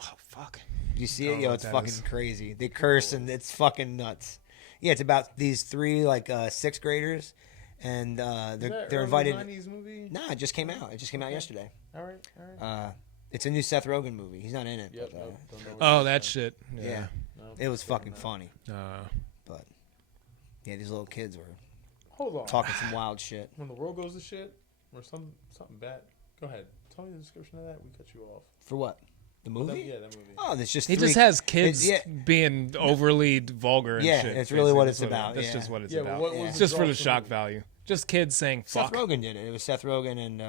Oh fuck. You see Don't it? know Yo, what it's that fucking is. crazy. They curse and it's fucking nuts. Yeah, it's about these three sixth graders, and they're invited. 90s movie. Nah, it just came out. It just came out yesterday. All right. It's a new Seth Rogen movie. He's not in it. Yep. but, Nope, don't know what Oh, you're that saying. shit. yeah, Nope, it was don't know fucking that. funny. But yeah, these little kids were Hold on. talking some wild shit. When the world goes to shit, or something bad. Go ahead. Tell me the description of that. We cut you off. For what? The movie? Yeah, that movie. Oh, it's just He three- just has kids it's- being overly vulgar and Yeah, shit. it's really what basically. it's about, That's yeah. just what it's Yeah, but about. what was Yeah. It's the just for draw the to shock movie? value. Just kids saying Seth fuck. Rogen did it. It was Seth Rogen and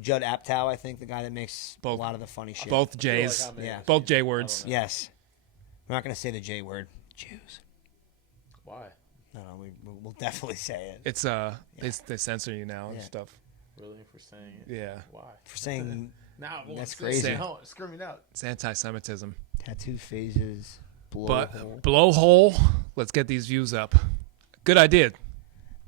Judd Apatow, I think, the guy that makes Both- a lot of the funny shit. Both J's. I'm in. Yeah. Both J words. Yes. We're not going to say the J word. Jews. Why? No, we'll definitely say it. It's they censor you now and Yeah. stuff. Really? For saying it? Yeah. Why? For saying Now That's crazy. No, screaming out. It's anti-Semitism. tattoo phases, But blowhole. blowhole. Let's get these views up. Good idea.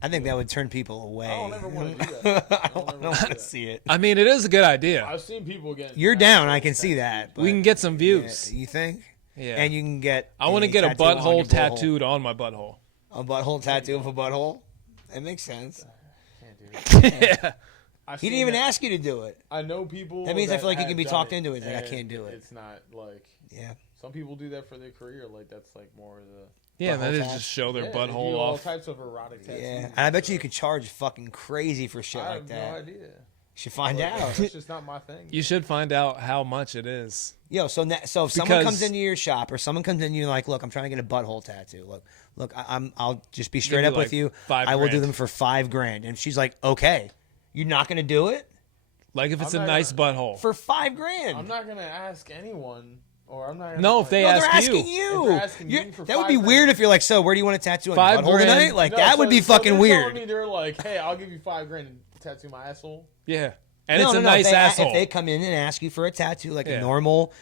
I think that would turn people away. I don't ever want to do that. I don't want to see it. I mean, it is a good idea. I've seen people get. You're down. I can see that. We can get some views. Yeah, you think? Yeah. And you can get. I want to get a tattoo on your butthole blowhole. tattooed on my butthole. A butthole tattoo of a butthole. That makes sense. Can't do it. Yeah. I've He seen didn't even that. ask you to do it. I know people. That means I feel like you have can be done talked it, into it. It's like, I and can't do it. It's not like Yeah. some people do that for their career. Like that's like more of the. Yeah, Butthole then they tat. just show their Yeah, they butthole do all off. types of erotic tattoos. Yeah. And I bet you could charge fucking crazy for shit I like have that. no idea. You should find Like, out. That's just not my thing. You should find out how much it is. Yo, so if someone Because- comes into your shop or someone comes in, you're like, look, I'm trying to get a butthole tattoo. Look, I'll just be straight you up with like you. $5 I will do grand. them for $5,000. And she's like, okay, you're not gonna do it Like if it's I'm a not nice gonna- butthole. for $5,000. I'm not gonna ask anyone, or I'm not. Gonna No, if they No, ask they're asking you. you. If they're asking You're- me for that would be $5,000. weird if you're like, so where do you want to tattoo on your $5 butthole grand. tonight? Like No, that so- would be so fucking they're weird. telling me they're like, hey, I'll give you $5,000 to tattoo my asshole. Yeah. And No, it's no, a no, nice if they, asshole. If they come in and ask you for a tattoo, like Yeah. a normal,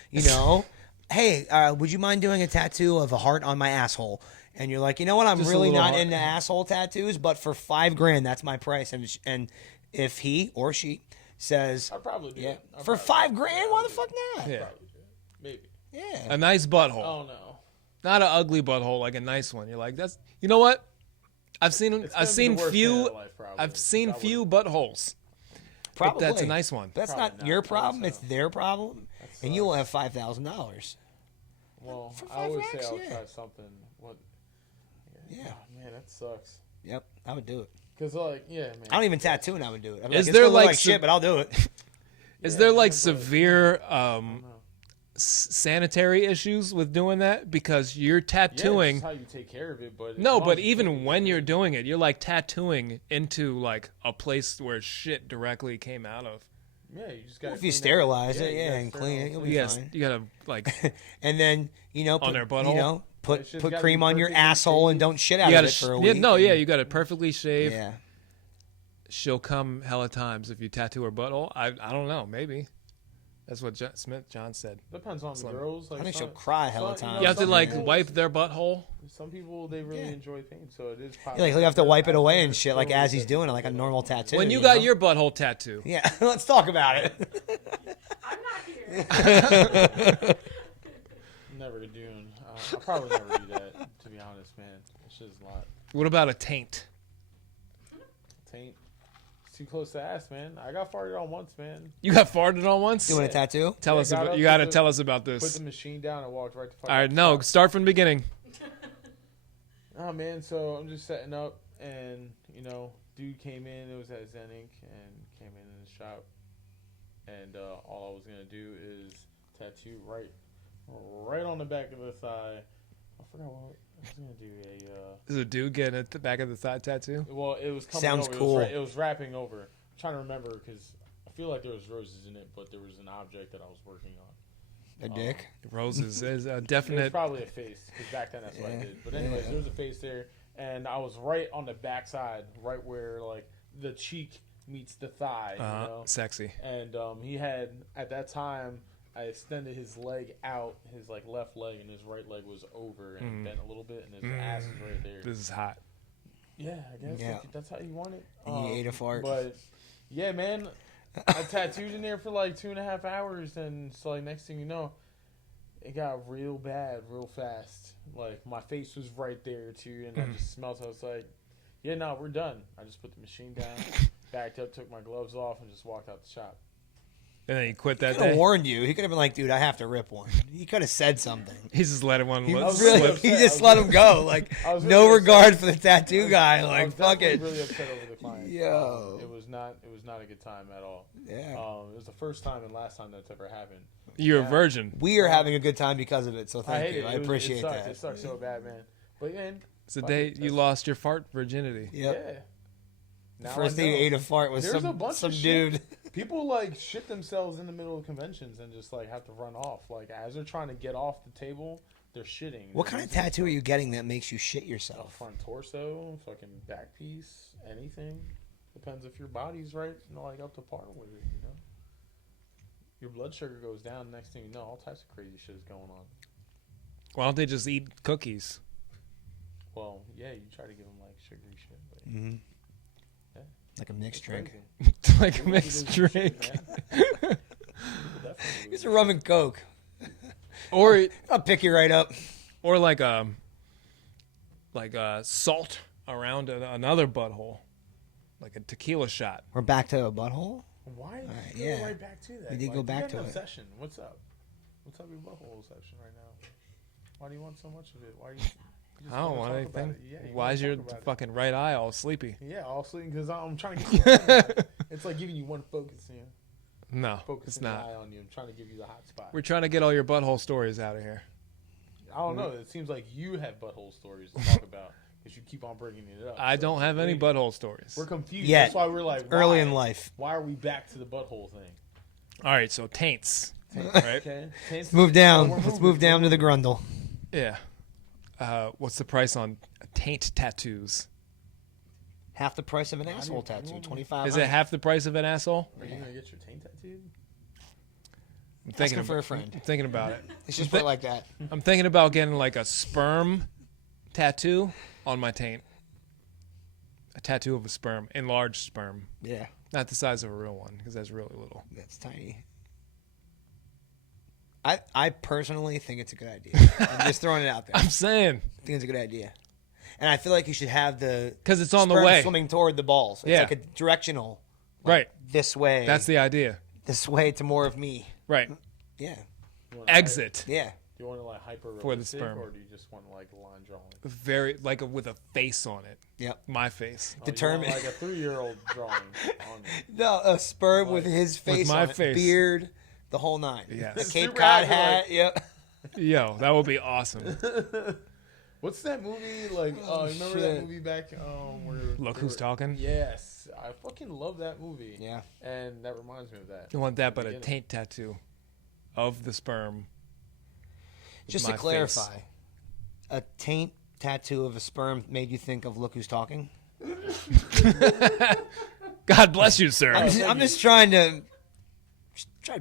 hey, would you mind doing a tattoo of a heart on my asshole? And you're like, you know what? I'm Just a really little not heart. into asshole tattoos, but for $5,000, that's my price. And if he or she says, I'd probably do yeah, it. I'd for probably do it. $5,000, why the fuck not? Yeah. Probably do it. Maybe. Yeah. A nice butthole. Oh no. Not an ugly butthole, like a nice one. You're like, that's. You know what? I've seen It's gonna be the worst day few. of life, probably. I've seen I would- few buttholes. Probably. That's a nice one. That's Probably not not. your Probably problem. so. It's their problem. And you will have $5,000. Well, For I always say $5,000, I'll yeah. try something. What? Yeah. Oh, man, that sucks. Yep, I would do it. Cause like, yeah, man. I don't even tattoo and I would do it. I'm Is it's there gonna look like like shit, but I'll do it. Is Yeah, there like but- severe No. sanitary issues with doing that? Because you're Yeah, tattooing. it's how you take care of it, but No, as long but as you even take when it- you're doing it, you're like tattooing into like a place where shit directly came out of. yeah, you just got. If you sterilize it, you yeah, gotta and clean it, sterilize you'll it. be You gotta, fine. you gotta like, And then put, their butthole? Put It's just put gotta cream be on your perfectly asshole and shaved. don't shit out you of gotta, it for a yeah, week. no, yeah, and- you gotta perfectly shave. yeah. She'll come hella times if you tattoo her butthole. I don't know, maybe. That's what John said. Depends on the Slim. girls. Like I think she'll some- cry hella some- times. You have to some like people- wipe their butthole. Some people they really Yeah. enjoy pain, so it is. Yeah, like he'll have to wipe it away and shit, like as he's doing it, like a normal tattoo. When you know? got your butthole tattoo, Yeah, let's talk about it. I'm not here. Never doing. I'll probably never do that. To be honest, man, it's just a lot. what about a taint? Taint. It's too close to ass, man. I got farted on once, man. You got farted on once? Doing a tattoo? Tell Yeah, us. got About, up, you gotta put the- tell us about Put this. the machine down and walked right the fuck. All right, out the no, spot. start from the beginning. Oh man, so I'm just setting up, and dude came in. It was at Zen Inc. and came in the shop, and all I was gonna do is tattoo right on the back of the thigh. I forgot what I was gonna do. Is a dude getting at the back of the thigh tattoo? Well, it was coming Sounds over. cool. It was wrapping over. I'm trying to remember because I feel like there was roses in it, but there was an object that I was working on. A dick? Roses is a It was definite. probably a face because back then that's what I Yeah. did. But anyways, there was a face there, and I was right on the backside, right where like the cheek meets the thigh. Sexy. And he had at that time I extended his leg out, his like left leg, and his right leg was over and bent a little bit, and his ass is right there. This is hot. Yeah, I guess Yeah. that's how you want it. And you ate a fart. But yeah, man, I tattooed in there for like 2.5 hours, and so like next thing you know, it got real bad real fast. Like my face was right there too, and I just smelled. I was like, yeah, no, we're done. I just put the machine down, backed up, took my gloves off, and just walked out the shop. And then he quit that He could have day. warned you. He could have been like, dude, I have to rip one. He could have said something. He's just letting one He, was really, really he upset. just let him go. Like, I was no really regard for the tattoo guy. I Like, was fuck definitely it. really upset over the client. Yo. It was not a good time at all. Yeah. It was the first time and last time that's ever happened. You're a Yeah. virgin. We are having a good time because of it, so I thank hate you. it. I It was- appreciate it sucked. that. It sucked so bad, man. But yeah, It's the day you lost your fart virginity. Yep. yeah. Now First I thing you know. ate a fart was There's a some bunch of dude. People like shit themselves in the middle of conventions and just like have to run off. Like as they're trying to get off the table, they're shitting. What kind of tattoo are you getting that makes you shit yourself? Front torso, fucking back piece, anything. Depends if your body's right, like up to par with it. You know, your blood sugar goes down. Next thing you know, all types of crazy shit is going on. Why don't they just eat cookies? Well, yeah, you try to give them like sugary shit, but Mm-hmm. yeah, Like a mixed it's drink. crazy. Like a mixed People do drink. shit, man. People definitely do It's it. a rum and coke. Or I'll pick you right up. or like salt around another butthole, like a tequila shot. We're back to a butthole. Why did Alright, you yeah. go right back to that? We did Like, go back you got to an it. obsession. What's up? What's up with your butthole obsession right now? Why do you want so much of it? Why do you just I don't wanna want talk about anything. it? Yeah, you Why wanna is your talk about it. fucking right eye all sleepy? Yeah, all sleeping because I'm trying to get you. It's like giving you one focus, you know, No, it's focusing the not. eye on you. I'm trying to give you the hot spot. We're trying to get all your butthole stories out of here. I don't know. It seems like you have butthole stories to talk about because you keep on bringing it up. I So don't have any we- butthole stories. We're confused. Yet. That's why we're like Early why? in life. Why are we back to the butthole thing? All right, so taints, right? Okay, Let's move down. We're Let's moving, move down we're to the moving. grundle. Yeah. What's the price on taint tattoos? Half the price of an asshole do you tattoo. want me- 25. Is it half the price of an asshole? Are you gonna get your taint tattooed? I'm thinking Asking for a about- friend. I'm thinking about it. It's just put it like that. I'm thinking about getting like a sperm tattoo on my taint. A tattoo of a sperm, enlarged sperm, Yeah, not the size of a real one because that's really little. that's tiny. I personally think it's a good idea. I'm just throwing it out there. I I'm saying think it's a good idea. And I feel like you should have the because it's on the sperm way. swimming toward the balls. It's Yeah. like a directional. Right. This way. That's the idea. this way to more of me. Right. Yeah. Mm. You wanna Yeah. Exit. Do you want to like hyper For the sperm. or do you just want like line drawing? Very like with a face on it. Yep. My face. Oh, you want, Determined. like a 3-year-old drawing on it. No, a sperm with Like- his face my on it, face. beard, the whole nine. Yes. The Cape Super Cod accurate. hat. Yep. Yo, that would be awesome. What's that movie like? Oh, Remember shit. that movie back? Where Look they Who's were- Talking? Yes, I fucking love that movie. Yeah. And that reminds me of that. You want that, but a Beginning. taint tattoo of the sperm. with Just to my face. clarify, a taint tattoo of a sperm made you think of Look Who's Talking? God bless you, sir. I'm just trying to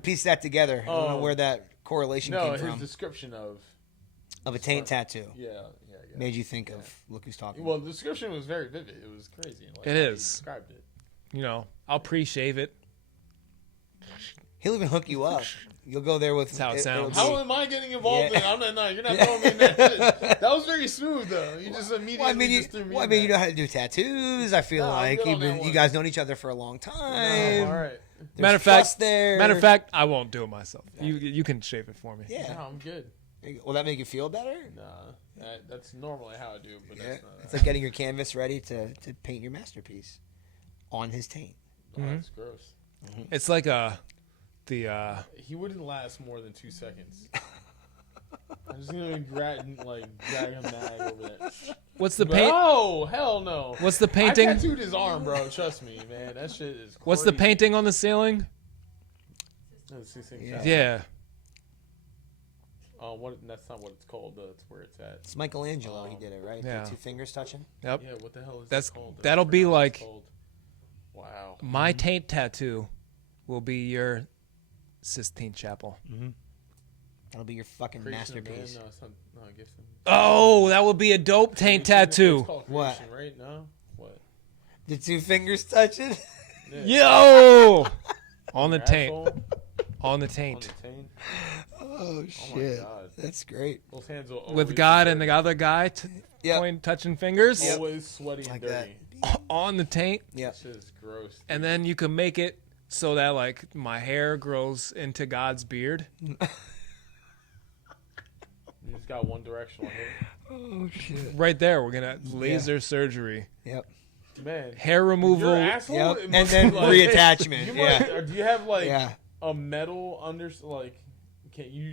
piece that together. I don't know Oh. where that correlation No, came his from. description of Of a taint tattoo yeah. made you think of Look Who's Talking. Well, the description was very vivid. It was crazy. Like, It how he is. described it. You know, I'll pre-shave it. He'll even hook you up. You'll go there with That's how it sounds. How am I getting involved Yeah. in it? I'm not. No, you're not throwing me in that shit. That was very smooth, though. You just immediately Well, I mean, just threw me in you that. know how to do tattoos. I feel No, I'm like good on that even you one. guys known each other for a long No, time. all right. There's Matter of trust fact, there. Matter of fact, I won't do it myself. You can shave it for me. yeah. No, I'm good. Will that make you feel better? Nah, that's normally how I do, but Yeah. that's not. It's like getting your canvas ready to paint your masterpiece on his taint. Oh, that's gross. It's like He wouldn't last more than 2 seconds. I'm just gonna drag him mag over that. what's the paint? Oh hell no! What's the painting? I tattooed his arm, bro. Trust me, man. That shit is. Crazy. What's the painting on the ceiling? Yeah. Yeah. That's not what it's called. That's where it's at. It's Michelangelo. He did it, right? Yeah. The 2 fingers touching. Yep. Yeah. What the hell is That's- that called? that'll I be forgot what it's like- called. Wow. My taint tattoo will be your Sistine Chapel. That'll be your fucking Creation of man? masterpiece. No, it's not. No, I guess. Oh, that would be a dope taint It's tattoo. called What? creation, right? No. What? The 2 fingers touching. Yo! On the Your taint. asshole? On the On taint. the taint. Oh Oh my shit, god. that's great. Those hands will With always God be and the dirty. other guy Yep. touching fingers Always sweaty and Like dirty. on the taint. Yep. That shit is gross. And then you can make it so that like my hair grows into God's beard. You just got one directional hair. Oh shit. Right there, we're gonna laser surgery, Yep. Man. hair removal. Your asshole? Yep. it And must then be like- reattachment. You Yeah. must, or do you have like Yeah. a metal under like? Can you?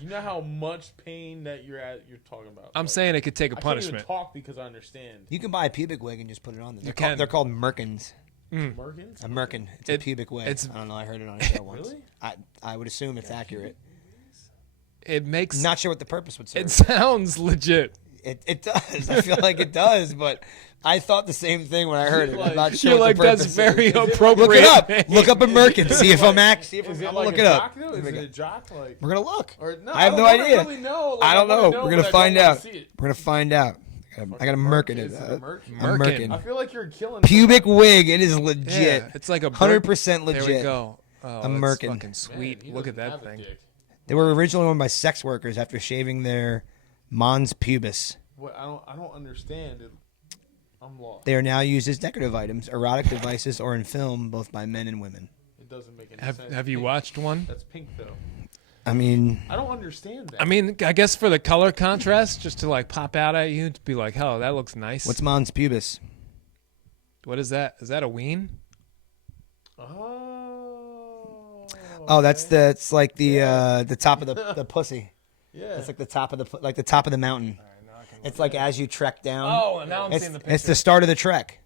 You know how much pain that you're talking about. I'm Like, saying it could take a I punishment. can't even talk because I understand. You can buy a pubic wig and just put it on there. You can. They're called merkins. Merkins? A merkin. It's a pubic wig. it's- I don't know. I heard it on a show once. Really? I would assume it's accurate. It makes Not sure what the purpose would serve. it sounds legit. It does. I feel like it does, but I thought the same thing when I heard it. I'm not sure You're what like the that's purpose very is. appropriate. Look it up. Look up a merkin. See if I'm See if Is I'm it I'm like look a it jock up. though? Is it a jock? Like, We're gonna look. or, no, I have no don't idea. Really know. Like, I don't wanna know. know, We're but gonna I find don't wanna out. see it. We're gonna find out. I got a merkin. Is it a merkin? A Merkin. merkin. I feel like you're killing Pubic wig. It is legit. Yeah, it's like a 100% legit. There we go. Oh, A that's merkin. fucking Man, sweet. he Look at doesn't that have a thing. dick. They were originally worn by sex workers after shaving their mons pubis. What I don't understand it. I'm lost. They are now used as decorative items, erotic devices, or in film, both by men and women. It doesn't make any sense. Have you Pink. watched one? That's pink though. I mean, I don't understand that. I mean, I guess for the color contrast, just to like pop out at you, to be like, "Oh, that looks nice." what's mons pubis? What is that? Is that a ween? Oh, that's like the top of the pussy. Yeah. It's like the top of the top of the mountain. It's like as you trek down. Oh, and now I'm it's, seeing the picture. it's the start of the trek.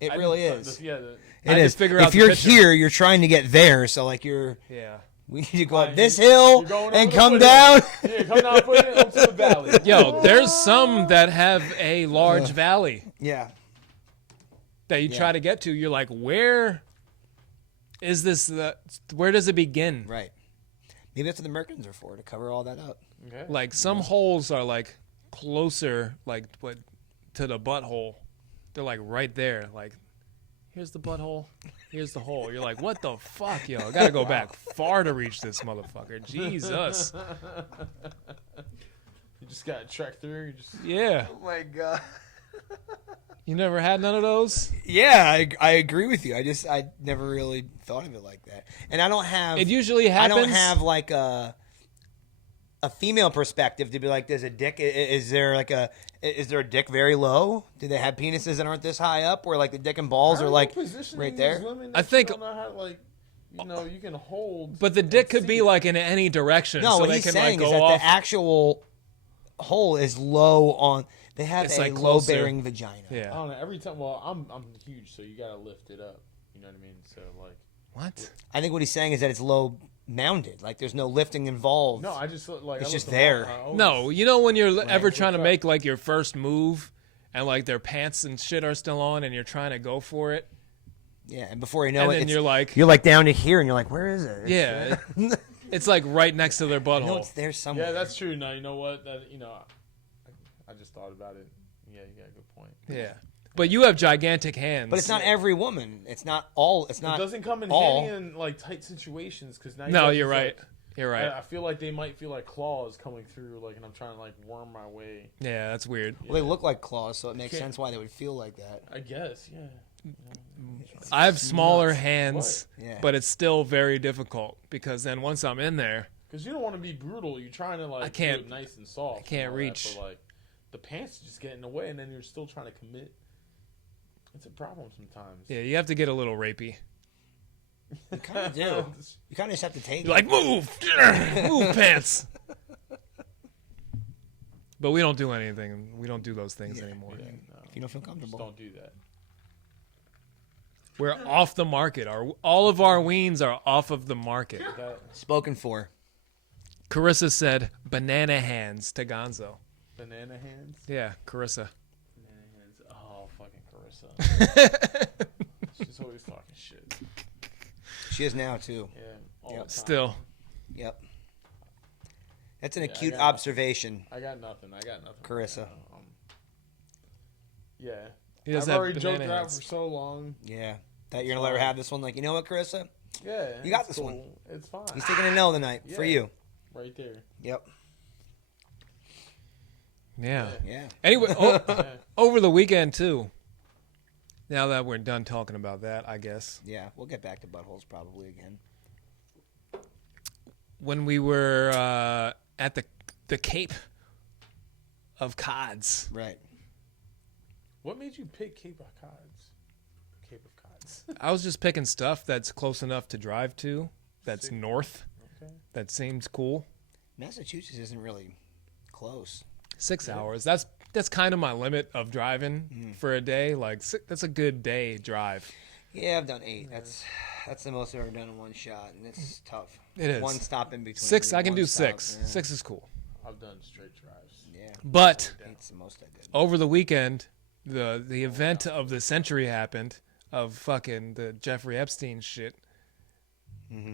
It really is. Yeah. It I is. just figure out If the you're picture. here, you're trying to get there. So like Yeah. we need to go up this hill You're going and over the come foothill. down. Yeah, come down, put it up to the valley. Yo, there's some that have a large valley Yeah. that you try to get to. You're like, where is this? Where does it begin? Right. Maybe that's what the merkins are for, to cover all that up. Okay. Like some holes are like closer, like what to the butthole. They're like right there. Like, here's the butthole. Here's the hole. You're like, what the fuck, yo? I gotta go back far to reach this motherfucker. Jesus. You just gotta trek through. You just Yeah. Oh my god. You never had none of those? Yeah, I agree with you. I never really thought of it like that. And I don't have It usually happens. I don't have like a female perspective to be like, there's a dick. Is there a dick very low? Do they have penises that aren't this high up, where like the dick and balls are like right there? Women I think- don't know how, like, you can hold. But the dick could be like in any direction. No, so what they he's can saying like is go that off. the actual hole is low on. They have It's, a like, closer. low-bearing vagina. I Yeah. don't know. Every time, well, I'm huge, so you gotta lift it up. You know what I mean? So like, What? I think what he's saying is that it's low mounded. Like there's no lifting involved. no, I just like It's I just looked there. them up, I always- No, you know when you're ever trying to Right. make like your first move and like their pants and shit are still on and you're trying to go for it? Yeah, and before you know And it, then it's, you're like down to here, and you're like, where is it? yeah. It's like right next to their No, butthole. it's there somewhere. Yeah, that's true. Now you know what? That I just thought about it. Yeah, you got a good point. Yeah. But you have gigantic hands. But it's not every woman. It's not all. It's It not. doesn't come in all. handy in like tight situations because now. No, got you're these, right. like, You're right. I feel like they might feel like claws coming through, like, and I'm trying to like worm my way. Yeah, that's weird. Well, they look like claws, so it makes Okay. sense why they would feel like that. I guess, yeah. I have smaller hands, Yeah. but it's still very difficult because then once I'm in there, Because you don't want to be brutal. You're trying to like I can't- do it nice and soft. I can't and all reach. That, but like the pants just get in the way, and then you're still trying to commit. It's a problem sometimes. yeah, you have to get a little rapey. You kind of do. You kind of just have to take You're it. like, move! Move, pants! But we don't do anything. We don't do those things anymore. No, If you don't feel just comfortable. don't do that. We're off the market. All of our weens are off of the market. Spoken for. Carissa said banana hands to Gonzo. Banana hands. Yeah, Carissa. Banana hands. Oh, fucking Carissa. She's always talking shit. She is now too. Yeah. All Yep. the time. Still. Yep. That's an Yeah, I acute got observation, I got nothing. Carissa. Yeah. He does I've have already joked banana it out hands. for so long. Yeah. That you're gonna let her have this one. Like, you know what, Carissa? Yeah. You got it's this cool. one. It's fine. He's taking an L tonight for Yeah. you. Right there. Yep. Yeah. Yeah. Anyway, Yeah. over the weekend, too. Now that we're done talking about that, I guess. Yeah. We'll get back to buttholes probably again. When we were at the Cape of Cods. Right. What made you pick Cape of Cods? Cape of Cods. I was just picking stuff that's close enough to drive to, that's north, Okay. that seems cool. Massachusetts isn't really close. 6 hours. That's kind of my limit of driving for a day. Like that's a good day drive. Yeah, I've done 8. That's the most I've ever done in one shot, and it's tough. It is. One stop in between. 6, I can One do stop, 6. yeah. 6 is cool. I've done straight drives. Yeah. But 8's the most I did. over the weekend, the event of the century happened of fucking the Jeffrey Epstein shit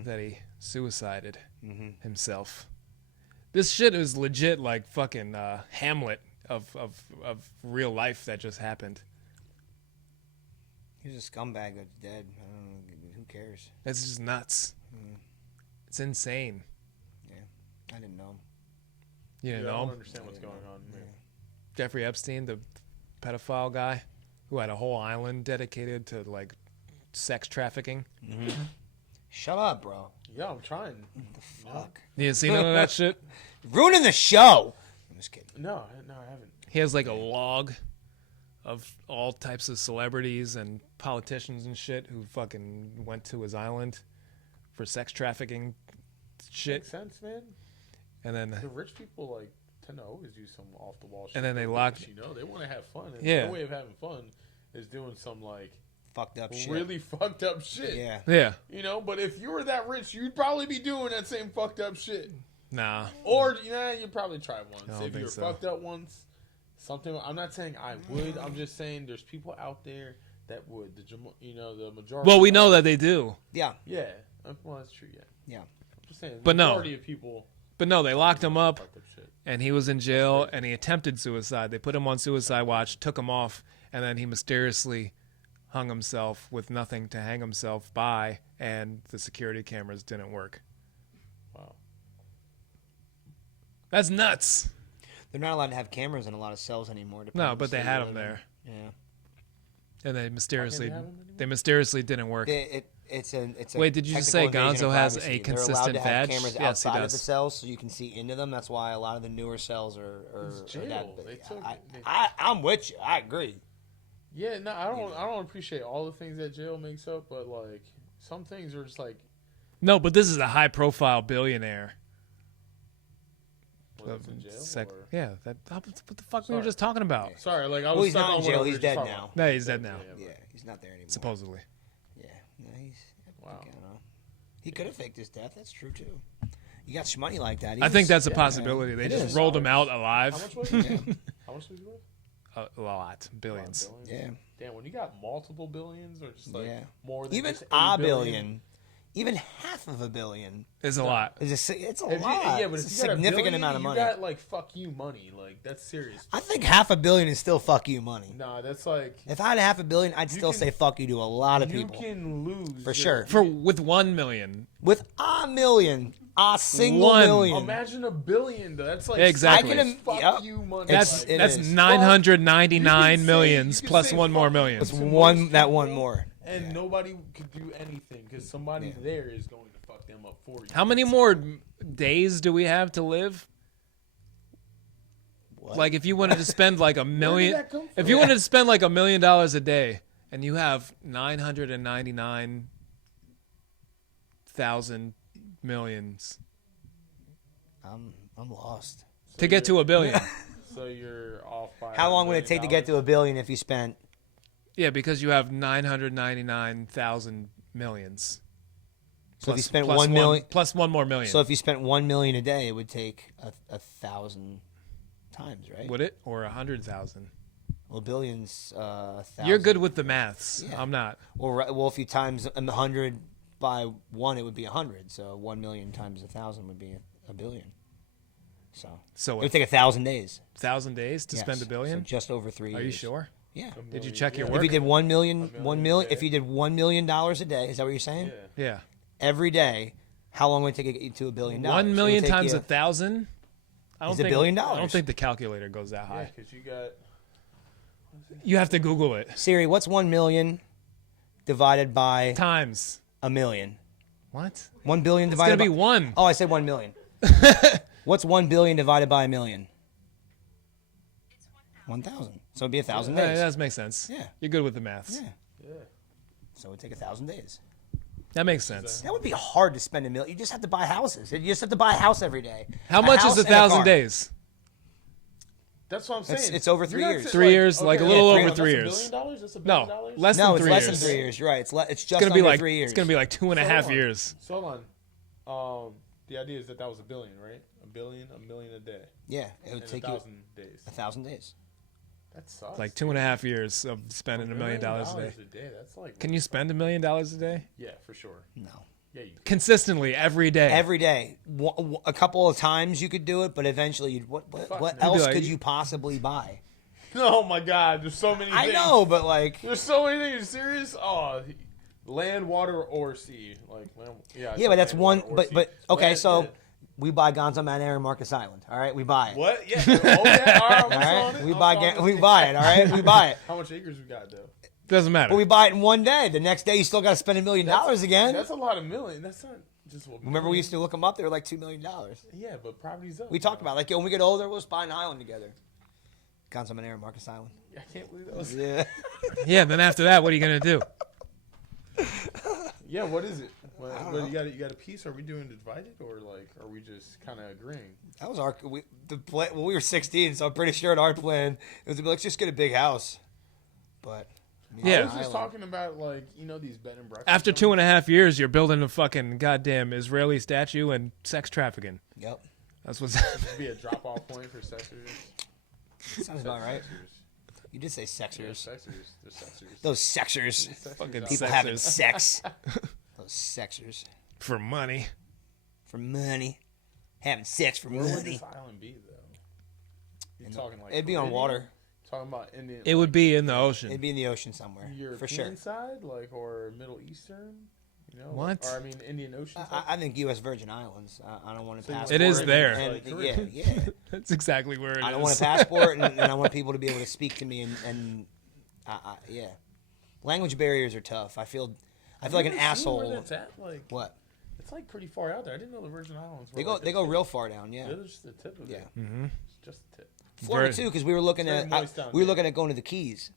that he suicided himself. This shit is legit like fucking Hamlet of real life that just happened. He's a scumbag that's dead. I don't know. Who cares? It's just nuts. It's insane. I didn't know him. You I know, don't understand what's going on. Yeah. Jeffrey Epstein, the pedophile guy who had a whole island dedicated to like sex trafficking. Shut up, bro. Yeah, I'm trying. Fuck. You ain't seen none of that shit? Ruining the show. I'm just kidding. No, I haven't. He has like a log of all types of celebrities and politicians and shit who fucking went to his island for sex trafficking shit. Makes sense, man. And then The rich people like tend to always do some off the wall shit. And then they They're locked- rich, they want to have fun. And Yeah. the way of having fun is doing some like Fucked up shit. really fucked up shit. Yeah. yeah, But if you were that rich, you'd probably be doing that same fucked up shit. nah. Or you'd probably try once. I don't If you think were so. fucked up once, something. I'm not saying I would. I'm just saying there's people out there that would. The majority. Well, we know that they do, Yeah. Yeah. Well, that's true. Yeah. Yeah. I'm just saying. The But no. majority of people. but no, they locked him up. Fucked up shit. And he was in jail, and he attempted suicide. They put him on suicide watch, took him off, and then he mysteriously hung himself with nothing to hang himself by, and the security cameras didn't work. Wow. That's nuts. They're not allowed to have cameras in a lot of cells anymore. No, depending on but the they state had you him live there, in. Yeah. and they mysteriously have him anymore? didn't work. It's a Wait, did you just say technical invasion Gonzo of has privacy. a They're consistent allowed to have badge? cameras Yes, he outside of does. the cells so you can see into them. That's why a lot of the newer cells are It's jail. They took- I'm with you. I agree. Yeah. No, I don't appreciate all the things that jail makes up, but like some things are just like. No, but this is a high-profile billionaire. What's in jail? Or- Yeah, what the fuck we were Sorry. just talking about? Sorry, like I Well, was he's stuck not on in what jail. we He's were just dead talking now. about. No, he's dead now. Yeah, he's not there anymore. Supposedly. Yeah. No, Wow. I don't know. He could have faked his death. That's true too. You got money like that. I think that's a possibility. They It just is. rolled him out How alive. much was it? How much was he worth? A lot, billions. Billions? Yeah. Damn, when you got multiple billions or just like Yeah. more than Even just a billion. billion, even half of a billion. Is a lot. It's a If you- lot. yeah, but It's if a you got a significant billion, amount of money. You got like fuck you money. Like that's serious. I think half a billion is still fuck you money. Nah, that's like If I had half a billion, I'd still can- say fuck you to a lot of you people. can lose For your- sure. With 1 million. With a million, a single One. million. Imagine a billion though. That's like Exactly. I can fuck yep. you money. It's- like, it That's is. 999 You can millions say- plus say one more fuck million. It's to one most that one people, more. and nobody could do anything because somebody there is going to fuck them up for you. How many more days do we have to live? What? Like if you wanted to spend like $1 million, that come if you wanted to spend like $1 million a day, and you have 999,000 millions I'm lost. to get to $1 billion. So you're off by. How long would it take to get to $1 billion if you spent? Yeah, because you have 999,000 millions. So if you spent plus 1 million, plus one more million. so if you spent 1 million a day, it would take 1,000 times, right? Would it or 100,000? Well, billions. 1,000. You're good with the maths. Yeah. I'm not. Well, if you times 100 by 1, it would be 100. So 1 million times 1,000 would be a billion. So So it what, would take 1,000 days 1,000 days to Yes. spend $1 billion? So just over 3 years. Are you sure? Yeah. Did you check your If work? you did 1 million, million 1 a million. day. If you did $1 million a day, is that what you're saying? Yeah. Yeah. Every day, how long would it take to get you to $1 billion? 1 million times 1,000? I don't Is $1 think billion. I don't think the calculator goes that Yeah, high. because you got. You have to Google it. Siri, what's 1 million divided by Times. a million? What? 1 billion It's divided gonna by be 1. Oh, I said 1 million. What's 1 billion divided by a million? 1,000. So it'd be 1,000 Yeah, days. that makes sense. Yeah. You're good with the maths. Yeah. Yeah. So it would take 1,000 days. That makes sense. That would be hard to spend $1 million. You just have to buy houses. You just have to buy a house every day. How A much house is and 1,000 car. days? That's what I'm saying. It's over 3 You're not years. saying, 3 years, like a little Yeah, over that's 3 $1 years. billion? That's $1 No, billion? less No, than it's 3 less years. than 3 years. You're right. It's It's just gonna under be like 3 years. it's gonna be like 2.5 So years. So hold on. The idea is that was $1 billion, right? $1 million a day. Yeah, it would In take 1,000 days. 1,000 days. That sucks. Like 2.5 years of spending $1 million a day. That's like. Can you spend $1 million a day Yeah, for sure. No. Yeah, you can. consistently every day? Every day, a couple of times you could do it, but eventually, what man. else like- could you possibly buy? Oh my God! There's so many. I things. know, but like, There's so many things. Serious? Oh, land, water, or sea. Like land. Yeah. I yeah, said but that's land, one. water, or But sea. okay, Land, so yeah. we buy Gonzo Man Air and Marcus Island. All right, we buy it. What? Yeah. Oh yeah. All right. All I'm right, on it. we I'm buy on it. we buy it. All right, we buy it. How much acres we got though? Doesn't matter. But we buy it in one day. The next day, you still got to spend $1 million again. That's a lot of million. That's not just what. Remember, we used to look them up. They were like $2 million. Yeah, but property's up. We talked about like, yo, when we get older, we'll just buy an island together. Gonzo Man Air and Marcus Island. I can't believe that was. Yeah. Yeah. Then after that, what are you gonna do? Yeah. What is it? What, I don't what, know. you got a piece? Are we doing divided or like? Are we just kind of agreeing? That was our plan. Well, we were 16, so I'm pretty sure in our plan it was to be, let's just get a big house. But Yeah. I was just talking about like these bed and breakfast. After things. 2.5 years, you're building a fucking goddamn Israeli statue and sex trafficking. Yep, That's what's. It'd be a drop off point for sexers. sounds about right. Sexers. You did say Yeah, sexers. sexers. They're sexers. Those sexers. Sexers fucking out People sexers. having sex. Those sexers For money. for money. Having sex for Where would money. this island be though? You talking like It'd be on Caribbean? water. Talking about Indian. It would be in the ocean. It'd be in the ocean somewhere European for sure. side, like or Middle Eastern. What? Or I mean, Indian Ocean. I think U.S. Virgin Islands. I don't want to So you pass. want It is Caribbean, there. And, like yeah, Caribbean. yeah. That's exactly where it is. I don't want a passport, and I want people to be able to speak to me. And yeah, language barriers are tough. I feel like an You ever seen asshole. Where that's at? Like, What? it's like pretty far out there. I didn't know the Virgin Islands. Were They go like they go real far down. Yeah, They're just the tip of yeah. it. Mm-hmm. It's just the tip. Florida Very- too, because we were looking It's at very moist down we were there. looking at going to the Keys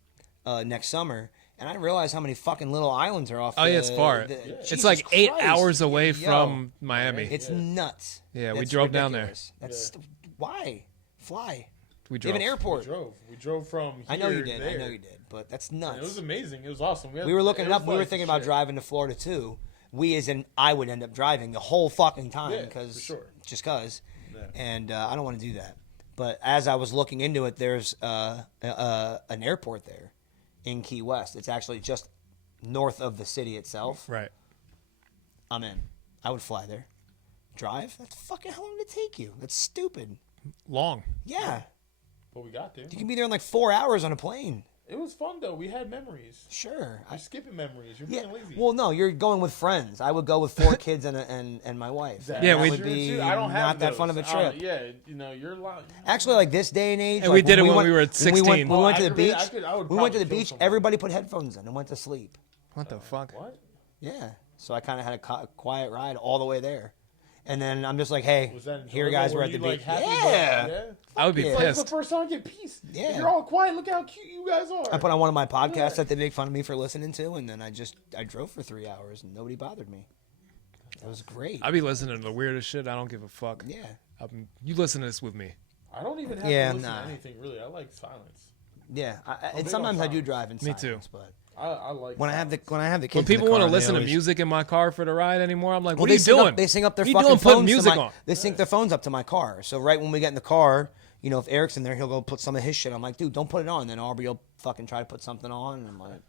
next summer, and I didn't realize how many fucking little islands are off. Oh, yeah, it's far. Jesus It's like 8 Christ. hours away Yo, from Miami. It's nuts. Yeah, we That's drove down there. ridiculous. That's why fly. We They have drove. an We airport. drove. We drove from. Here I know you to did. There. I know you did. But that's And nuts. it was amazing. It was awesome. We were looking it was up. We were like thinking shit. about driving to Florida too. We as in I would end up driving the whole fucking time Yeah, because for sure. just cause. Yeah. And I don't want to do that. But as I was looking into it, there's an airport there in Key West. It's actually just north of the city itself. Right. I'm in. I would fly there. Drive? That's fucking how long did it take you? That's stupid. Long. Yeah. But we got there. You can be there in like 4 hours on a plane. It was fun though. We had memories. Sure. You're skipping memories. You're Yeah. being lazy. Well, no, you're going with friends. I would go with 4 kids and my wife. That- Yeah, that we- would be I don't have not that fun of a those. I trip. don't- yeah, you're lying. Actually, like this day and age, And like we did it when went- we were at when we 16. went to the beach. I would We went to the probably kill beach. someone. Everybody put headphones in and went to sleep. What the fuck? What? Yeah. So I kind of had a quiet ride all the way there. And then I'm just like, hey, Was that here enjoyable? guys, we're Were at the you, like, beach. happy Yeah. about it? I would be Yeah. It's like the pissed. first time I get peace. Yeah. You're all quiet. Look how cute you guys are. I put on one of my podcasts that they make fun of me for listening to, and then I drove for 3 hours and nobody bothered me. It was great. I be listening to the weirdest shit. I don't give a fuck. Yeah. You listen to this with me. I don't even have Yeah, to listen nah. to anything really. I like silence. Yeah. big And on sometimes I do silence. drive in Me too. silence, but I like when I have the kids, When in people the want to car, they listen to always- music in my car for the ride anymore, I'm like, Well, what are you doing? They sync up their What are you fucking doing putting phones music to my, on? They sync their phones up to my car. So right when we get in the car, you know, if Eric's in there, he'll go put some of his shit. I'm like, dude, don't put it on. Then Aubrey will fucking try to put something on, and I'm like,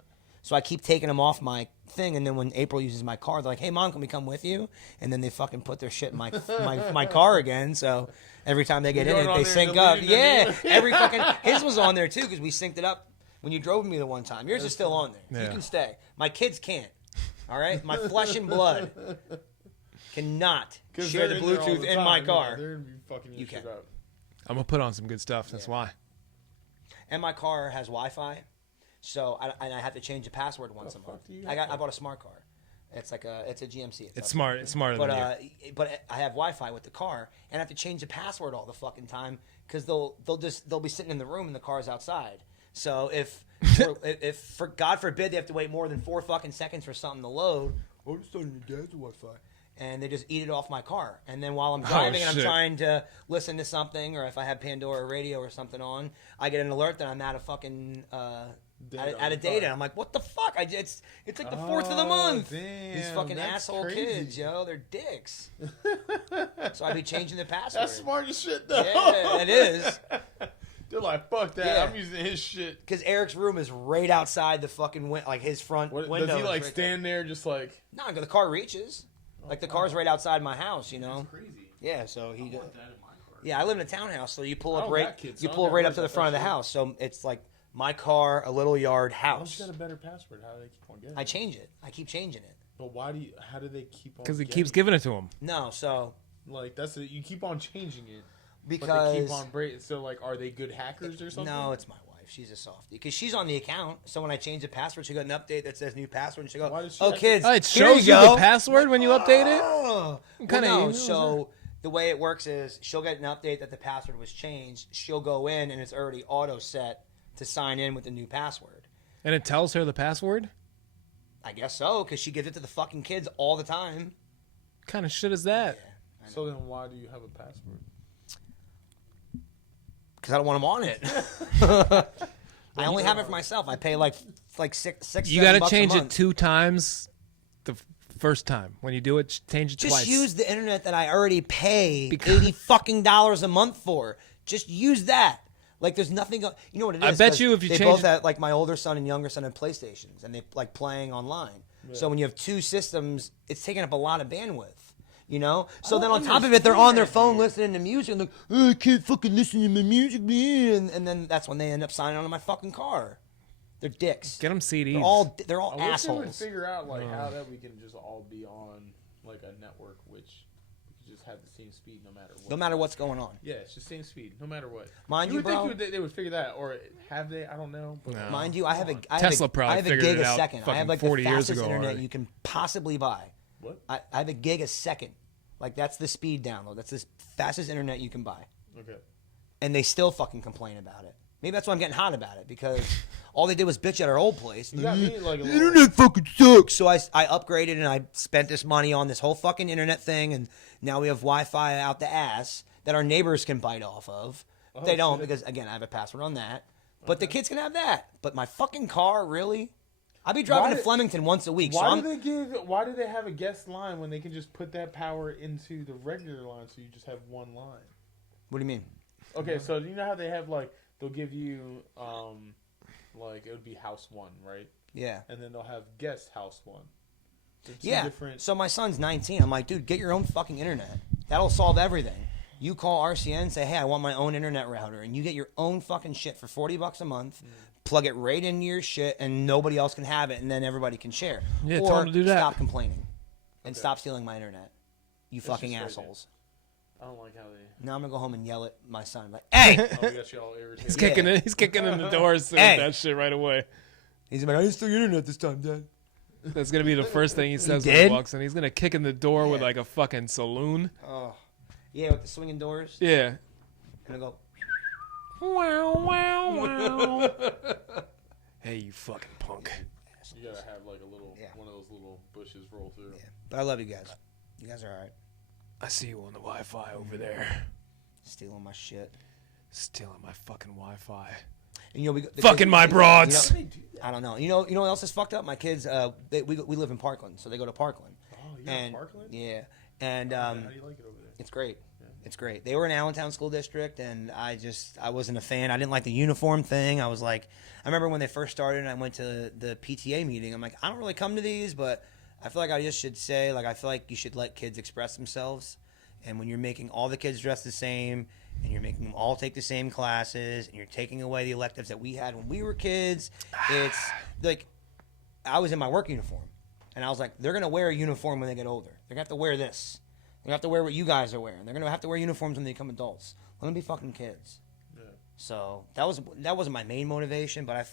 so I keep taking them off my thing. And then when April uses my car, they're like, hey mom, can we come with you? And then they fucking put their shit in my my car again. So every time they get in going it, on they there sync and up. deleting them. Yeah, every fucking his was on there too because we synced it up when you drove me the one time. Yours is still on there. You Yeah. can stay. My kids can't. All right, my flesh and blood cannot 'Cause share they're the in there all Bluetooth the in my time. car. Yeah, they're gonna be fucking your You shit can. up. I'm gonna put on some good stuff. That's why. And my car has Wi-Fi, so I have to change the password once a month. fuck do you I have? bought a smart car. It's like it's a GMC. It's up- smart. It's smarter But than you. but I have Wi-Fi with the car, and I have to change the password all the fucking time because they'll be sitting in the room and the car's outside. So if for God forbid they have to wait more than 4 fucking seconds for something to load, oh, it's starting to dad's Wi-Fi. and they just eat it off my car. And then while I'm driving and I'm shit. trying to listen to something, or if I have Pandora radio or something on, I get an alert that I'm out of fucking out of data. I'm like, what the fuck? It's like the 4th of the month. Damn, These fucking that's asshole crazy. kids, yo, they're dicks. So I'd be changing the password. That's smart as shit, though. Yeah, it is. They're like, fuck that. Yeah. I'm using his shit. Because Eric's room is right outside the fucking like his front window. Does he is like right stand there just like? No, the car reaches. Like the car's right outside my house, you know. Crazy. Yeah, so he. Yeah, I live in a townhouse, so you pull I up don't right. got kids, You so I pull don't right gotta up to worry the about front of that the shit. house, so it's like my car, a little yard Why don't house. you got a better password? How do they keep on getting I it? change it. I keep changing it. But why do you? How do they keep on? Because he getting keeps it? giving it to him. No, so Like that's it. You keep on changing it, because but they keep on breaking. So like, are they good hackers or something? no, it's my wife. She's a softie because she's on the account. So when I change the password, she got an update that says new password, and she Why go, does she "Oh, have to- kids, Oh, it here shows you go." the password when you update it? Oh. What Well, kind of no, email is so the way it works is she'll get an update that the password was changed. She'll go in and it's already auto set to sign in with the new password. And it tells her the password? I guess so, because she gives it to the fucking kids all the time. What kind of shit is that? So then, why do you have a password? Because I don't want them on it. I only have it for myself. I pay like six. You got to change it 2 times the first time. When you do it, change it Just twice. use the internet that I already pay Because- $80 a month for. Just use that. Like there's nothing. You know what it is? I bet 'Cause you if you they change both it- have, like my older son and younger son have PlayStations, and they like playing online. So when you have 2 systems, it's taking up a lot of bandwidth. You know. So then on top of it, they're on their phone listening to music, and like, oh, I can't fucking listen to my music, man. And then that's when they end up signing on to my fucking car. They're dicks. Get them CDs. They're all I wish they would assholes. figure out like how that we can just all be on like a network, which we could just have the same speed no matter what. No matter what's going on. Yeah, it's the same speed no matter what. Mind you, would bro. think they would figure that, out, or have they? I don't know. But No. Mind you, I have Tesla probably I have a figured gig it a out second. I fucking have like 40 the years fastest ago internet already. you can possibly buy. What? I have a gig a second. Like that's the speed download. That's the fastest internet you can buy. Okay. And they still fucking complain about it. Maybe that's why I'm getting hot about it, because all they did was bitch at our old place. You got me like a The little. internet fucking sucks. So I upgraded and I spent this money on this whole fucking internet thing, and now we have Wi-Fi out the ass that our neighbors can bite off of. They don't, shit. because again I have a password on that. But the kids can have that. But my fucking car, really? I'll be driving Why to did- Flemington once a week. Why so do they give? Why do they have a guest line when they can just put that power into the regular line, so you just have one line? What do you mean? Okay, so you know how they have like they'll give you like it would be house 1, right? Yeah. And then they'll have guest house 1. They're two Yeah. different. So my son's 19. I'm like, dude, get your own fucking internet. That'll solve everything. You call RCN, say, hey, I want my own internet router, and you get your own fucking shit for $40 a month. Plug it right into your shit, and nobody else can have it, and then everybody can share. Yeah, or tell 'em to do that. Stop complaining and stop stealing my internet. You fucking just assholes. I don't like how they. Now I'm gonna go home and yell at my son, like, hey. Oh, we got you all irritated. He's kicking it. He's kicking in the doors with Hey. that shit right away. He's like, I didn't steal your internet this time, Dad. That's gonna be the first thing he says when did? he walks in. He's gonna kick in the door with Yeah. like a fucking saloon. Oh, yeah, with the swinging doors. Yeah. And I go, Wow, wow, wow. Hey, you fucking punk. You gotta have like a little Yeah. one of those little bushes roll through. yeah. But I love you guys. You guys are all right. I see you on the Wi-Fi over there, Stealing my shit. stealing my fucking Wi-Fi. And, you know, the Fucking kids- my broads. you know, I don't know. You know what else is fucked up? My kids, we live in Parkland, so they go to Parkland. Oh, you're in Parkland? Yeah, and How do you like it over there? it's great. It's great. They were in Allentown School District, and I wasn't a fan. I didn't like the uniform thing. I was like, I remember when they first started, and I went to the PTA meeting. I'm like, I don't really come to these, but I feel like I just should say, like, I feel like you should let kids express themselves. And when you're making all the kids dress the same, and you're making them all take the same classes, and you're taking away the electives that we had when we were kids, it's like, I was in my work uniform, and I was like, they're gonna wear a uniform when they get older. They're gonna have to wear this. They're gonna have to wear what you guys are wearing. They're gonna have to wear uniforms when they become adults. Let them be fucking kids. Yeah. So that wasn't my main motivation, but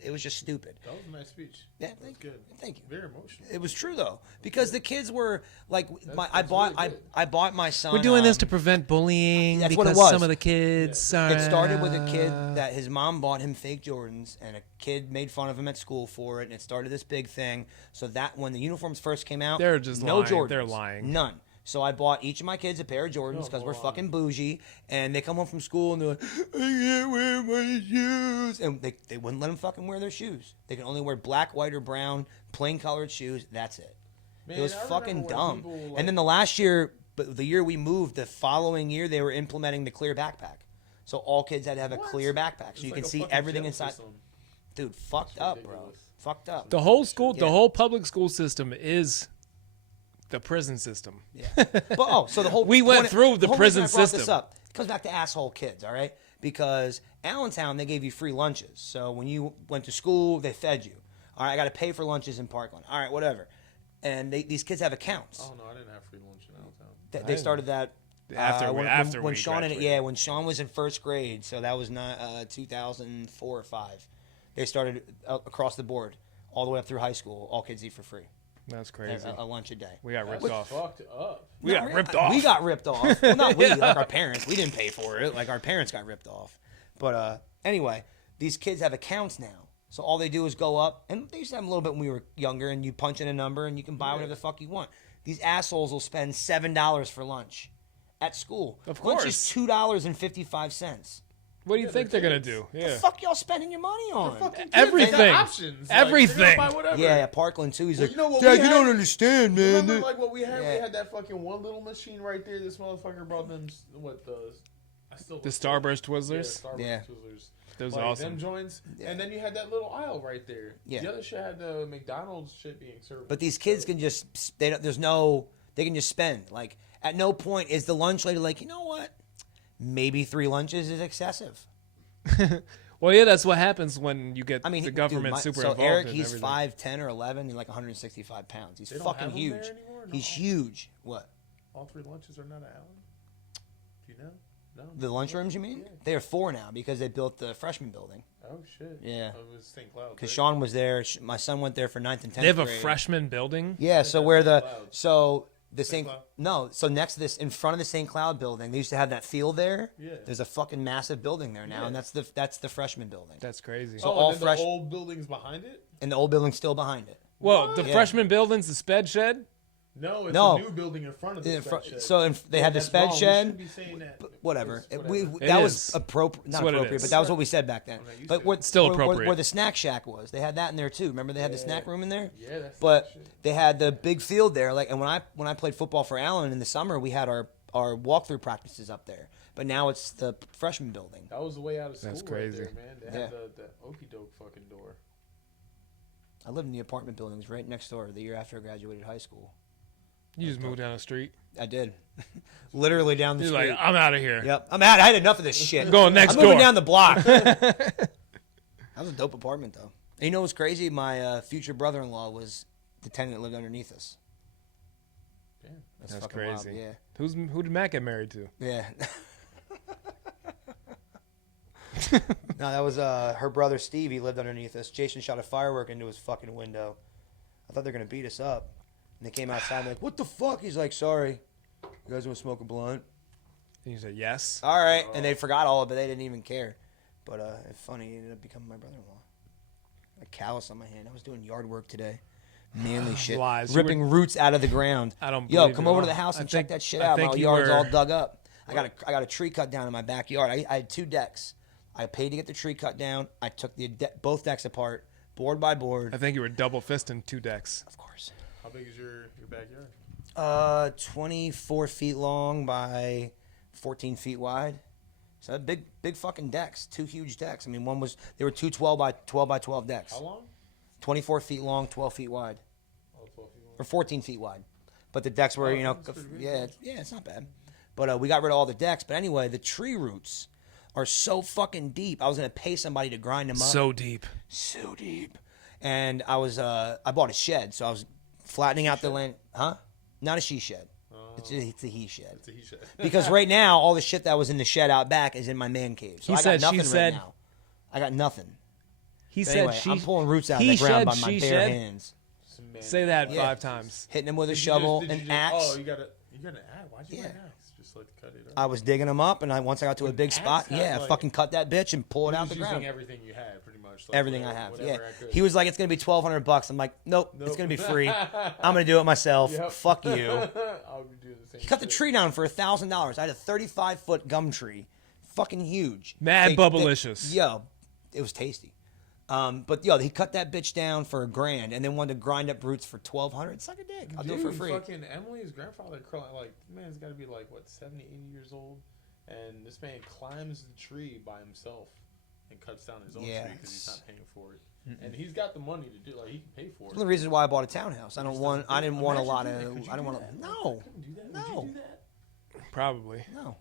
it was just stupid. That was a nice speech. Yeah, That's good. Thank you. Very emotional. It was true though, because the kids were like, I that's bought really good. I bought my son. We're doing this to prevent bullying That's what because it was. some of the kids are. It started with a kid that his mom bought him fake Jordans, and a kid made fun of him at school for it, and it started this big thing. So that when the uniforms first came out, They're just no lying. Jordans. They're lying. None. So I bought each of my kids a pair of Jordans because we're fucking bougie, and they come home from school and they're like, I can't wear my shoes, and they wouldn't let them fucking wear their shoes. They can only wear black, white, or brown, plain colored shoes. That's it. Man, It was I fucking remember when dumb. people, like- And then the last year, but the year we moved, the following year they were implementing the clear backpack. So all kids had to have a What? clear backpack, so It's you like can a see fucking everything jail inside. system. Dude, fucked That's up, bro. ridiculous. Fucked up. The whole school, Yeah. the whole public school system is the prison system. So the whole We went point- through the whole prison reason I brought this system. up, it comes back to asshole kids, all right? Because Allentown, they gave you free lunches. So when you went to school, they fed you. All right, I got to pay for lunches in Parkland. All right, whatever. And these kids have accounts. Oh no, I didn't have free lunch in Allentown. They started that After when we Sean graduated. when Sean was in first grade. So that was not 2004 or 5. They started across the board, all the way up through high school. All kids eat for free. That's crazy. A lunch a day. We got ripped That's off. fucked up. We got ripped off. We got ripped off. Well, not we, like our parents. We didn't pay for it. Like our parents got ripped off. But anyway, these kids have accounts now. So all they do is go up, and they used to have them a little bit when we were younger, and you punch in a number, and you can buy whatever the fuck you want. These assholes will spend $7 for lunch at school. Of Lunch course. is $2.55. What do you think they're gonna kids. do? The Yeah. fuck y'all spending your money on? Fucking kids, Everything. they got options. Like, Everything. they're gonna buy whatever. Yeah, Parkland too. He's Well, like, you know what Dad, we you had? don't understand, man. Remember, like what we had? Yeah. We had that fucking one little machine right there. This motherfucker brought them The Starburst Yeah, Twizzlers. Starburst Yeah. Twizzlers. Those Like, are awesome. them joints, and then you had that little aisle right there. Yeah. The other shit had the McDonald's shit being served. But these kids can just they can just spend. Like at no point is the lunch lady like, you know what? Maybe 3 lunches is excessive. Well, yeah, that's what happens when you get I mean, the government dude, super so involved Eric, in he's everything. 5'10" or 11, and like 165 pounds. He's They don't fucking have them huge. there anymore? No. He's huge. What? All 3 lunches are not at Allen. Do you know? No. The lunchrooms, you mean? Yeah. They are 4 now because they built the freshman building. Oh shit. Yeah. Oh, it was St. Cloud. Because right? Sean was there. My son went there for 9th and 10th They have a grade. freshman building. Yeah, so where the St. St. Cloud? No, so next to this, in front of the St. Cloud building, they used to have that field there. Yeah. There's a fucking massive building there now, Yeah. and that's the freshman building. That's crazy. So Oh, all and then fresh- the old buildings behind it? And the old building's still behind it. Well, the Yeah. freshman building's the sped shed. No, it's No. a new building in front of the In sped front- shed. so they had the that's sped wrong. We shed. shouldn't be saying that. Whatever. It's That It was is. appropriate. Not It's what it appropriate, is. but that was what we said back then. Okay, you But said what, it. Still where appropriate. the snack shack was, they had that in there too. Remember they had the snack room in there? Yeah, that's But that shit. they had the big field there. Like, and when I played football for Allen in the summer, we had our walkthrough practices up there. But now it's the freshman building. That was the way out of school That's crazy. right there, man. They Yeah. had the okey doke fucking door. I lived in the apartment buildings right next door the year after I graduated high school. You just moved down the street. I did. Literally down the He's street. like, I'm out of here. Yep. I had enough of this shit. Going next I'm moving door. down the block. That was a dope apartment, though. And you know what's crazy? My future brother-in-law was the tenant that lived underneath us. Damn. That's fucking crazy. wild, yeah. Who did Matt get married to? Yeah. No, that was her brother Steve. He lived underneath us. Jason shot a firework into his fucking window. I thought they were gonna beat us up. And they came outside and like, what the fuck? He's like, sorry. You guys want to smoke a blunt? And you said yes. All right. And they forgot all of it. They didn't even care. But it's funny. He ended up becoming my brother-in-law. A callus on my hand. I was doing yard work today. Manly shit. Lies. You Ripping roots out of the ground. I don't Yo, believe come you at over to all. the house and I check think- that shit I out. think My you yard's were- all dug up. I got a tree cut down in my backyard. I had 2 decks. I paid to get the tree cut down. I took both decks apart, board by board. I think you were double fisting 2 decks. Of course. How big is your backyard? 24 feet long by 14 feet wide. So big fucking decks. 2 huge decks. I mean, they were 2 12 by 12 decks. How long? 24 feet long, 12 feet wide, Oh, 12 feet long. or 14 feet wide. But the decks were, Oh, that's pretty good. it's not bad. But we got rid of all the decks. But anyway, the tree roots are so fucking deep. I was gonna pay somebody to grind them up. So deep. So deep. And I bought a shed, so I was flattening out the land. Huh? Not a she shed. It's a he shed. It's a he shed. Because right now, all the shit that was in the shed out back is in my man cave. So He I said, got she nothing said. right now. I got nothing. He But said anyway, she. I'm pulling roots out of he the ground by shed, my she bare shed? hands. Some man- Say that Yeah. 5 times. Hitting them with a Did you shovel just- did and you just- axe. Oh, you got an axe. Why'd you buy an axe? Just like cut it up. I was digging them up, and once I got to a With big axe, spot, how, yeah, like- fucking cut that bitch and pull it You're out just the using ground. everything you had, pretty much. Like, Everything whatever- I have, whatever yeah. I could. He was like, "It's gonna be $1,200." I'm like, "Nope, it's Nope. gonna be free. I'm gonna do it myself. Yep. Fuck you." I'll be doing the same. He cut the shit. tree down for $1,000. I had a 35-foot gum tree, fucking huge. Mad Thick- bubblicious. Yo, it was tasty. But yo, he cut that bitch down for $1,000 and then wanted to grind up roots for $1,200. Suck a dick. I'll do it for free. Fucking Emily's grandfather, like, man's got to be like, what, 70, 80 years old? And this man climbs the tree by himself and cuts down his own tree because he's not paying for it. And he's got the money to do, like, he can pay for One it. of the reasons why I bought a townhouse. I didn't want a Imagine lot doing of. that. Could you I didn't do want that? to. No, I couldn't do that. No. Would you do that? Probably. no.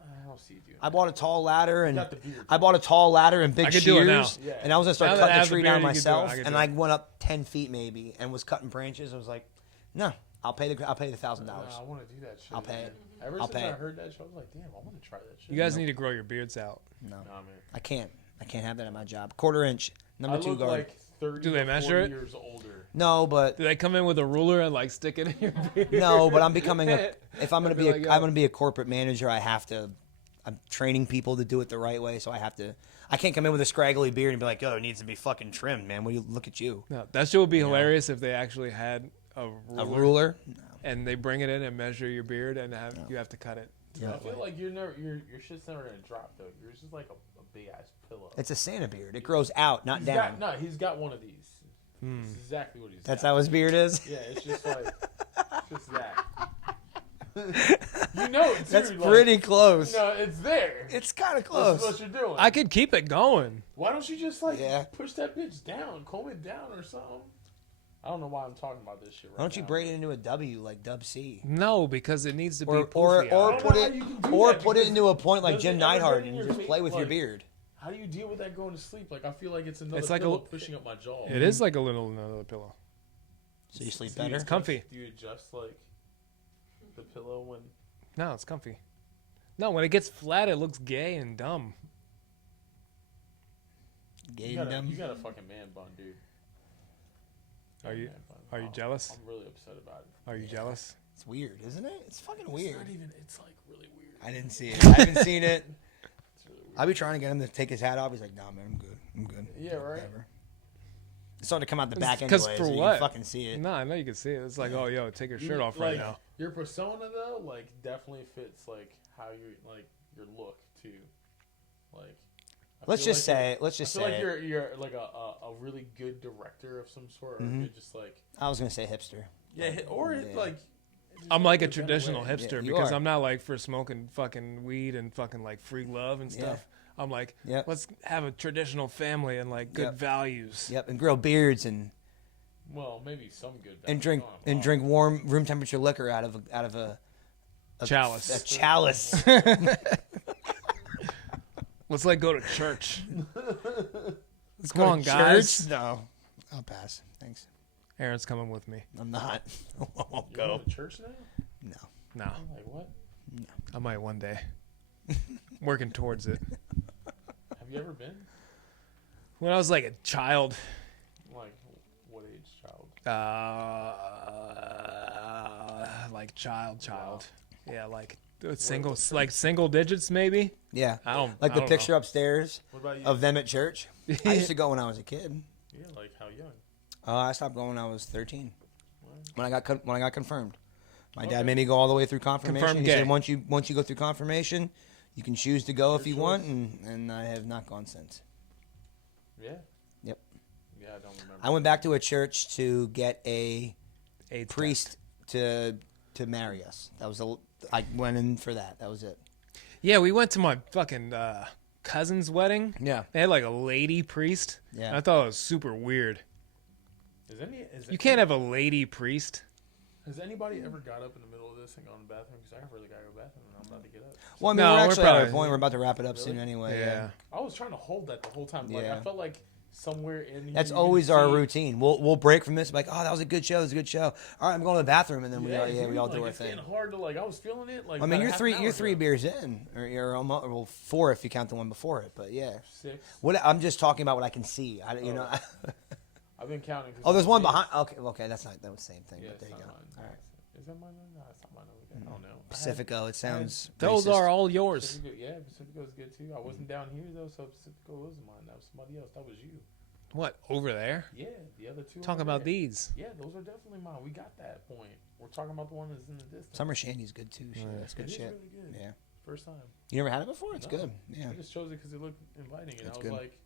I don't see you doing I bought a tall ladder and got the beard. I bought a tall ladder and big I could do it now. shears, Yeah. and I was gonna Now start that I cutting the have the tree beard, down you could do it. myself, I could and do I it. went up 10 feet maybe and was cutting branches. I was like, no, I'll pay the $1,000. I want to do that shit. I'll pay man. it. Ever I'll since pay I it. heard that shit, I was like, damn, I want to try that shit. You guys need to grow your beards out. No, Nah, man. I can't have that at my job. Quarter inch, number I 2 look guard. like 30 Do they to measure 40 it? years older. No, but Do they come in with a ruler and like stick it in your beard? no, but I'm becoming a. If I'm gonna I'd be be, like, a, yo. I'm gonna be a corporate manager. I have to. I'm training people to do it the right way, so I have to. I can't come in with a scraggly beard and be like, "Oh, it needs to be fucking trimmed, man." Well, you look at you. No, that shit would be hilarious if they actually had a ruler, A ruler. and they bring it in and measure your beard and you have to cut it. Yeah. I feel like your shit's never gonna drop though. Yours is like a big ass pillow. It's a Santa beard. It grows out, not He's down. got, he's got one of these. That's exactly what he's That's got. how his beard is. Yeah, it's just like just that. You know it too. That's like, pretty close. No, it's there. It's kind of That's close. what you're doing. I could keep it going. Why don't you just like Yeah. push that bitch down, comb it down or something? I don't know why I'm talking about this shit right now. Why don't you braid it into a W like Dub C? No, because it needs to be Or poofy or out. I don't put know how it you can do or that put it because into a point like does Jim it ever Neidhart get in and your just face? play with your Like, beard. How do you deal with that going to sleep? Like I feel like it's another It's like pillow a- pushing up my jaw. It is like another pillow. So you sleep Do you better. It's comfy. Do you adjust like the pillow when? No, it's comfy. No, when it gets flat, it looks gay and dumb. Gay You and got, a, dumb. you got a fucking man bun, dude. Are you- Man bun. are you I'm- jealous? I'm really upset about it. Are you jealous? It's weird, isn't it? It's fucking It's weird. not even. It's like really weird. I didn't see it. I haven't seen it. It's really weird. I'll be trying to get him to take his hat off. He's like, "Nah, man, I'm good. I'm good." Yeah, right. Whatever. It's starting to come out the It's- back 'cause anyway, for so you what? can fucking see it. No, I know you can see it. It's like, oh, yo, take your You- shirt off right like, now. Your persona though, like definitely fits like how you like your look too. Like, I Let's feel just like say you're- it. Let's just I feel say like it. you're like a really good director of some sort, or you're just like I was gonna say hipster. yeah, or Yeah. like I'm like a in better traditional way. hipster you because are. I'm not like for smoking fucking weed and fucking like free love and stuff. I'm like, Yep. let's have a traditional family and like good Yep. values. Yep, and grow beards and Well, maybe some good. drink balance. and Wow. drink warm room temperature liquor out of a Chalice. A chalice. Let's like go to church. Let's Come on, guys. No, I'll pass. Thanks. Aaron's coming with me. I'm not. I won't You're go. going to church now? No. No, I'm like what? I might one day. Working towards it. Have you ever been? When I was like a child, Like what age child? like child. Yeah, like single digits maybe. Yeah. I don't Like I the don't picture know. upstairs What about you? of them at church. I used to go when I was a kid. Yeah, like how young? I stopped going when I was 13. When I got confirmed. My Okay. dad made me go all the way through confirmation. Confirmed He gay. said once you go through confirmation, you can choose to go if Your you want, choice. and I have not gone since. Yeah. Yep. Yeah, I don't remember. I went back to a church to get a AIDS priest to marry us. I went in for that. That was it. Yeah, we went to my fucking cousin's wedding. Yeah. They had like a lady priest. Yeah. And I thought it was super weird. Is You can't have a lady priest. Has anybody ever got up in the middle of this and gone to the bathroom? Because I really got to go to the bathroom and I'm about to get up. Well, I mean, No, we're we're actually at a probably- point. We're about to wrap it up soon Really? anyway. Yeah. I was trying to hold that the whole time. Like Yeah. I felt like somewhere in here. That's you always can our see- routine. We'll break from this, like, oh, that was a good show. It was a good show. All right, I'm going to the bathroom, and then we dude, all do our it's thing. getting hard to like. I was feeling it. Like, I mean, about you're half three an hour ago. beers in, or you're almost, well, 4 if you count the one before it. But yeah, 6. what I'm just talking about what I can see. You know. I've been counting. 'cause Oh, there's one it's- behind. Okay, that's not the same thing. Yeah, but there it's you go. not mine. All right, Is that mine? No, it's not mine. I don't know. Pacifico. It sounds. Those racist. are all yours. Pacifico, yeah, Pacifico's good too. I wasn't down here though, so Pacifico wasn't mine. That was somebody else. That was you. What, over there? Yeah, the other two. Talking over about there. these. Yeah, those are definitely mine. We got that point. We're talking about the one that's in the distance. Summer Shandy's good too. Shit, that's It good is shit. really good. Yeah. First time. You never had it before? It's No. good. Yeah. I just chose it because it looked inviting, and It's I was good. like,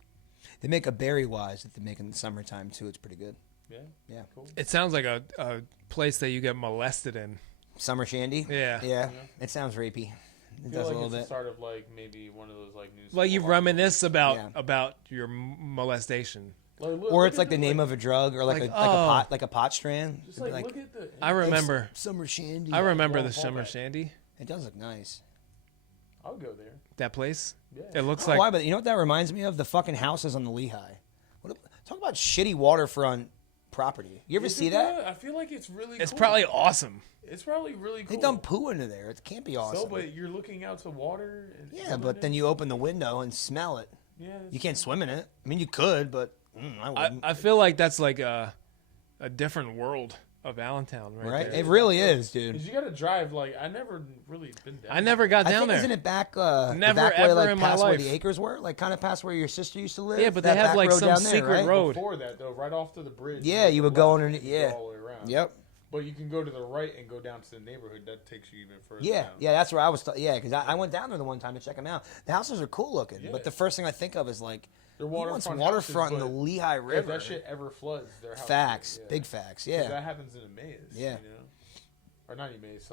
They make a berry wise that they make in the summertime too. It's pretty good. yeah, Yeah. cool. It sounds like a place that you get molested in. Summer Shandy. Yeah. Yeah. It sounds rapey. It I feel does like a little it's the bit. start of like maybe one of those like news. Well, you reminisce about Yeah. your molestation. Or it's like the name of a drug, or like a pot strand. Just It'd like, be look at the. I remember. Summer Shandy. I remember Long the Summer fallback. Shandy. It does look nice. I'll go there. That place. Yeah. It looks Why? like But you know what that reminds me of? The fucking houses on the Lehigh. Talk about shitty waterfront property. You ever Is see it that? good? I feel like it's really. it's cool. probably awesome. It's probably really cool. They dump poo into there. It can't be awesome. So, but you're looking out to water. And Yeah, but then you open the window and smell it. Yeah. You can't swim in it. I mean, you could, but I wouldn't. I feel like that's like a different world of Allentown, right? there. It really is, dude. Because you got to drive. Like I never really been down. I never got I down think there. isn't it back? Never, the back way, ever like in my past where life. the acres were, like kind of past where your sister used to live. Yeah, but That they have back like road some down there, secret right? road. Before that, though, right off to the bridge. Yeah, you would go underneath. and Yeah. all the way around. Yep. But you can go to the right and go down to the neighborhood. That takes you even further. Yeah, down. yeah, that's where I was. Yeah, because I went down there the one time to check them out. The houses are cool looking, Yeah. but the first thing I think of is like, They're who wants waterfront in the houses, but Lehigh If River? that shit ever floods, their house. Facts, yeah. big facts. 'Cause Yeah, that happens in Emmaus. Yeah. You know? Or not Emmaus,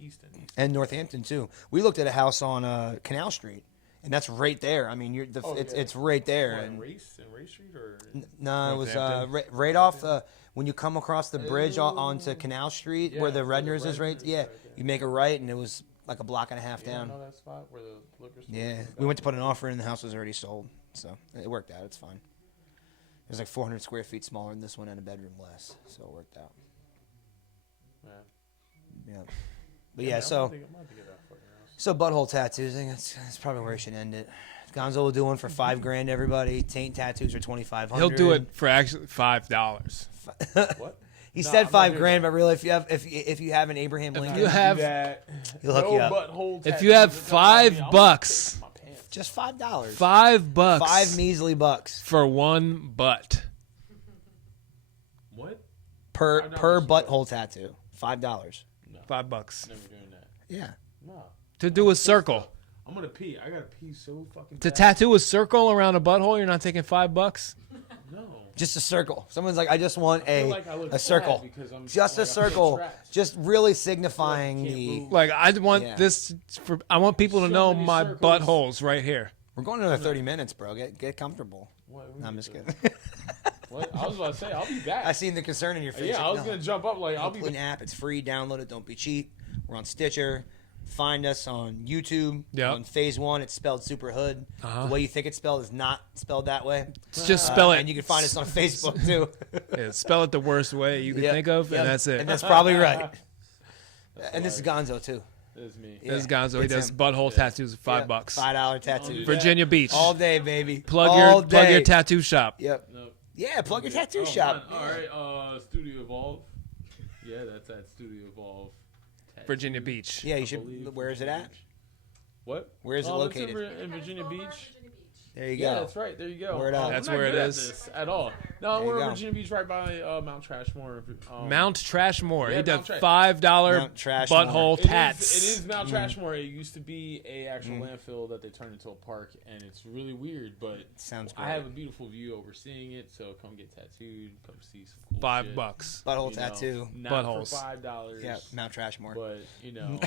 Easton. and Northampton too. We looked at a house on Canal Street, and that's right there. I mean, Oh, it's yeah. it's right there. What, and in Race Street or no, it was Northampton? right off the when you come across the bridge onto Canal Street where the where the Redners is right. Redners, Yeah, okay. you make a right, and it was like a block and a half Yeah, I down. know that spot where the liquor store. Yeah, is. we went to put an offer in, and the house was already sold, so it worked out. It's fine. It was like 400 square feet smaller than this one and a bedroom less, so it worked out. Yeah. Yeah, but yeah, man, I'm so gonna get that fucking house. so butthole tattoos. I think that's probably where I should end it. Gonzo will do one for $5,000. Everybody, taint tattoos are $2,500. He'll do it for actually $5. What? He No, said I'm not doing $5,000, that. but really, if you have an Abraham Lincoln, you have- that. He'll hook you up. Butthole If you have tattoos, I'm gonna $5, piss my pants. just $5. $5 5 measly bucks for one butt. What? per $5 per is what? butthole tattoo. $5. $5 Never doing that. Yeah. No. to do a circle. I'm gonna pee. I gotta pee so fucking To bad. tattoo a circle around a butthole, you're not taking $5. No. Just a circle. Someone's like, I just want I feel a like I look a circle. bad because I'm Just a like, I feel circle. trapped. Just really signifying can't the. move. Like I want Yeah. this for. I want people to So know many my circles. buttholes right here. We're going another 30 minutes, bro. Get comfortable. What, No, I'm just kidding. What? I was about to say I'll be back. I seen the concern in your face. Yeah, I was gonna jump up like I'll be Clean app. It's free. Download it. Don't be cheap. We're on Stitcher. Find us on YouTube. Yep. On Phase 1, it's spelled Super Hood. Uh-huh. The way you think it's spelled is not spelled that way. Just spell it. And you can find us on Facebook too. Yeah, spell it the worst way you can Yep. think of, Yep. and that's it. And that's probably right. And this is Gonzo too. This is me. This is Gonzo. He it's does him. butthole tattoos for $5. $5 tattoo. Virginia Beach. All day, baby. Plug All day. your tattoo shop. Yep. No. Yeah, plug your tattoo Oh, shop. mine. All right, Studio Evolve. Yeah, that's at Studio Evolve. Tattoo, Virginia Beach. Yeah, you I should. believe, Where is it Virginia at? Beach. What? Where is it It's located? in Virginia Beach. There you Yeah, go. that's right. There you go. Word up. We're That's not where it good at is. this at all. No, There you we're in go. Virginia Beach, right by Mount Trashmore. Mount Trashmore. Yeah, He does Mount Trash- $5 Mount Trashmore. butthole It tats. is Mount Trashmore. It used to be a actual landfill that they turned into a park, and it's really weird. But Sounds I great. have a beautiful view overseeing it, so come get tattooed. Come see some cool $5. shit. Butthole You know, tattoo. not Buttholes. for $5. Yeah, Mount Trashmore. But you know,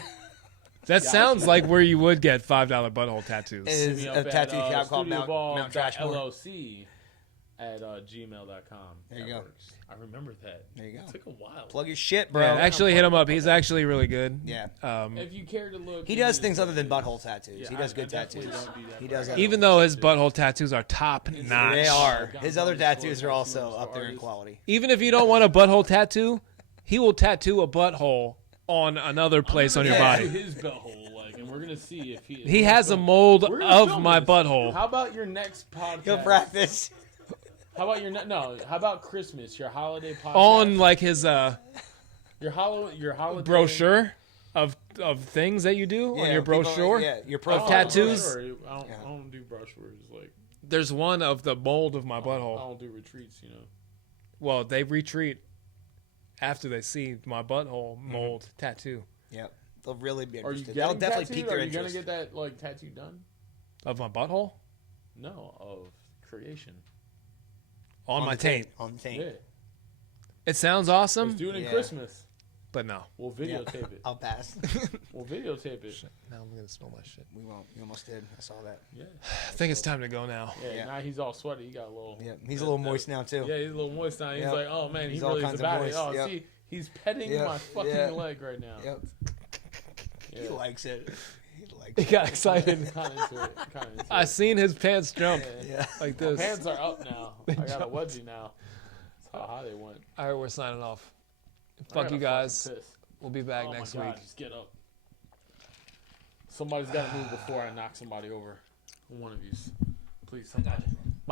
That sounds like where you would get $5 butthole tattoos. It is hit me a up tattoo at, shop called Studio Mount Evolve Trashmore. LLC at gmail.com. There you That go. works. I remember that. There you go. It took a while. Plug your shit, bro. Yeah, actually hit him up. He's actually really good. Yeah. If you care to look, He does things other than butthole tattoos. Yeah, He does I good definitely tattoos. don't do that He for does everyone. that. Even though his butthole tattoos are top notch. They are. Got His all other these tattoos full are also tattoos, up there in artists. quality. Even if you don't want a butthole tattoo, he will tattoo a butthole on another place on your Yeah. body. His butthole, like, and we're gonna see if He has a mold We're gonna of film my this. butthole. How about your next podcast? He'll practice. How about your no? How about Christmas? Your holiday podcast On like his your holiday brochure of things that you do on your people- brochure. Yeah, your I don't profile. have a tattoos? brochure. I don't do brochures. Like There's one of the mold of my I butthole. don't do retreats. You know. Well, they retreat after they see my butthole mold tattoo Yep. They'll really be Are you interested. getting That'll definitely tattooed? pique their Are you interest. gonna get that like tattoo done? of my butthole No, of creation. on my taint. On the Yeah, taint. It sounds let's awesome, do it in Yeah. Christmas. but no. We'll Yeah. videotape it. I'll pass. We'll videotape it. Now I'm gonna smell my shit. We won't. We almost did. I saw that. Yeah. I think it's time to go now. Yeah. Yeah. Now he's all sweaty. He got a little. Yeah. He's a little moist now too. Yeah, he's a little moist now. He's Yep. like, oh man, He's he all really is kinds of about it. moist. Oh, Yep. see, he's petting Yep. my fucking Yeah. leg right now. Yep. Yeah. He likes it. He likes He it. got excited. Kind of into it. Kind of into I it. seen his pants jump Yeah. like My this. pants are up now. I got a wedgie now. That's how high they went. All right, we're signing off. I Fuck gotta you guys. fucking piss. We'll be back Oh next my God, week. just get up. Somebody's got to move before I knock somebody over. One of you. Please, somebody.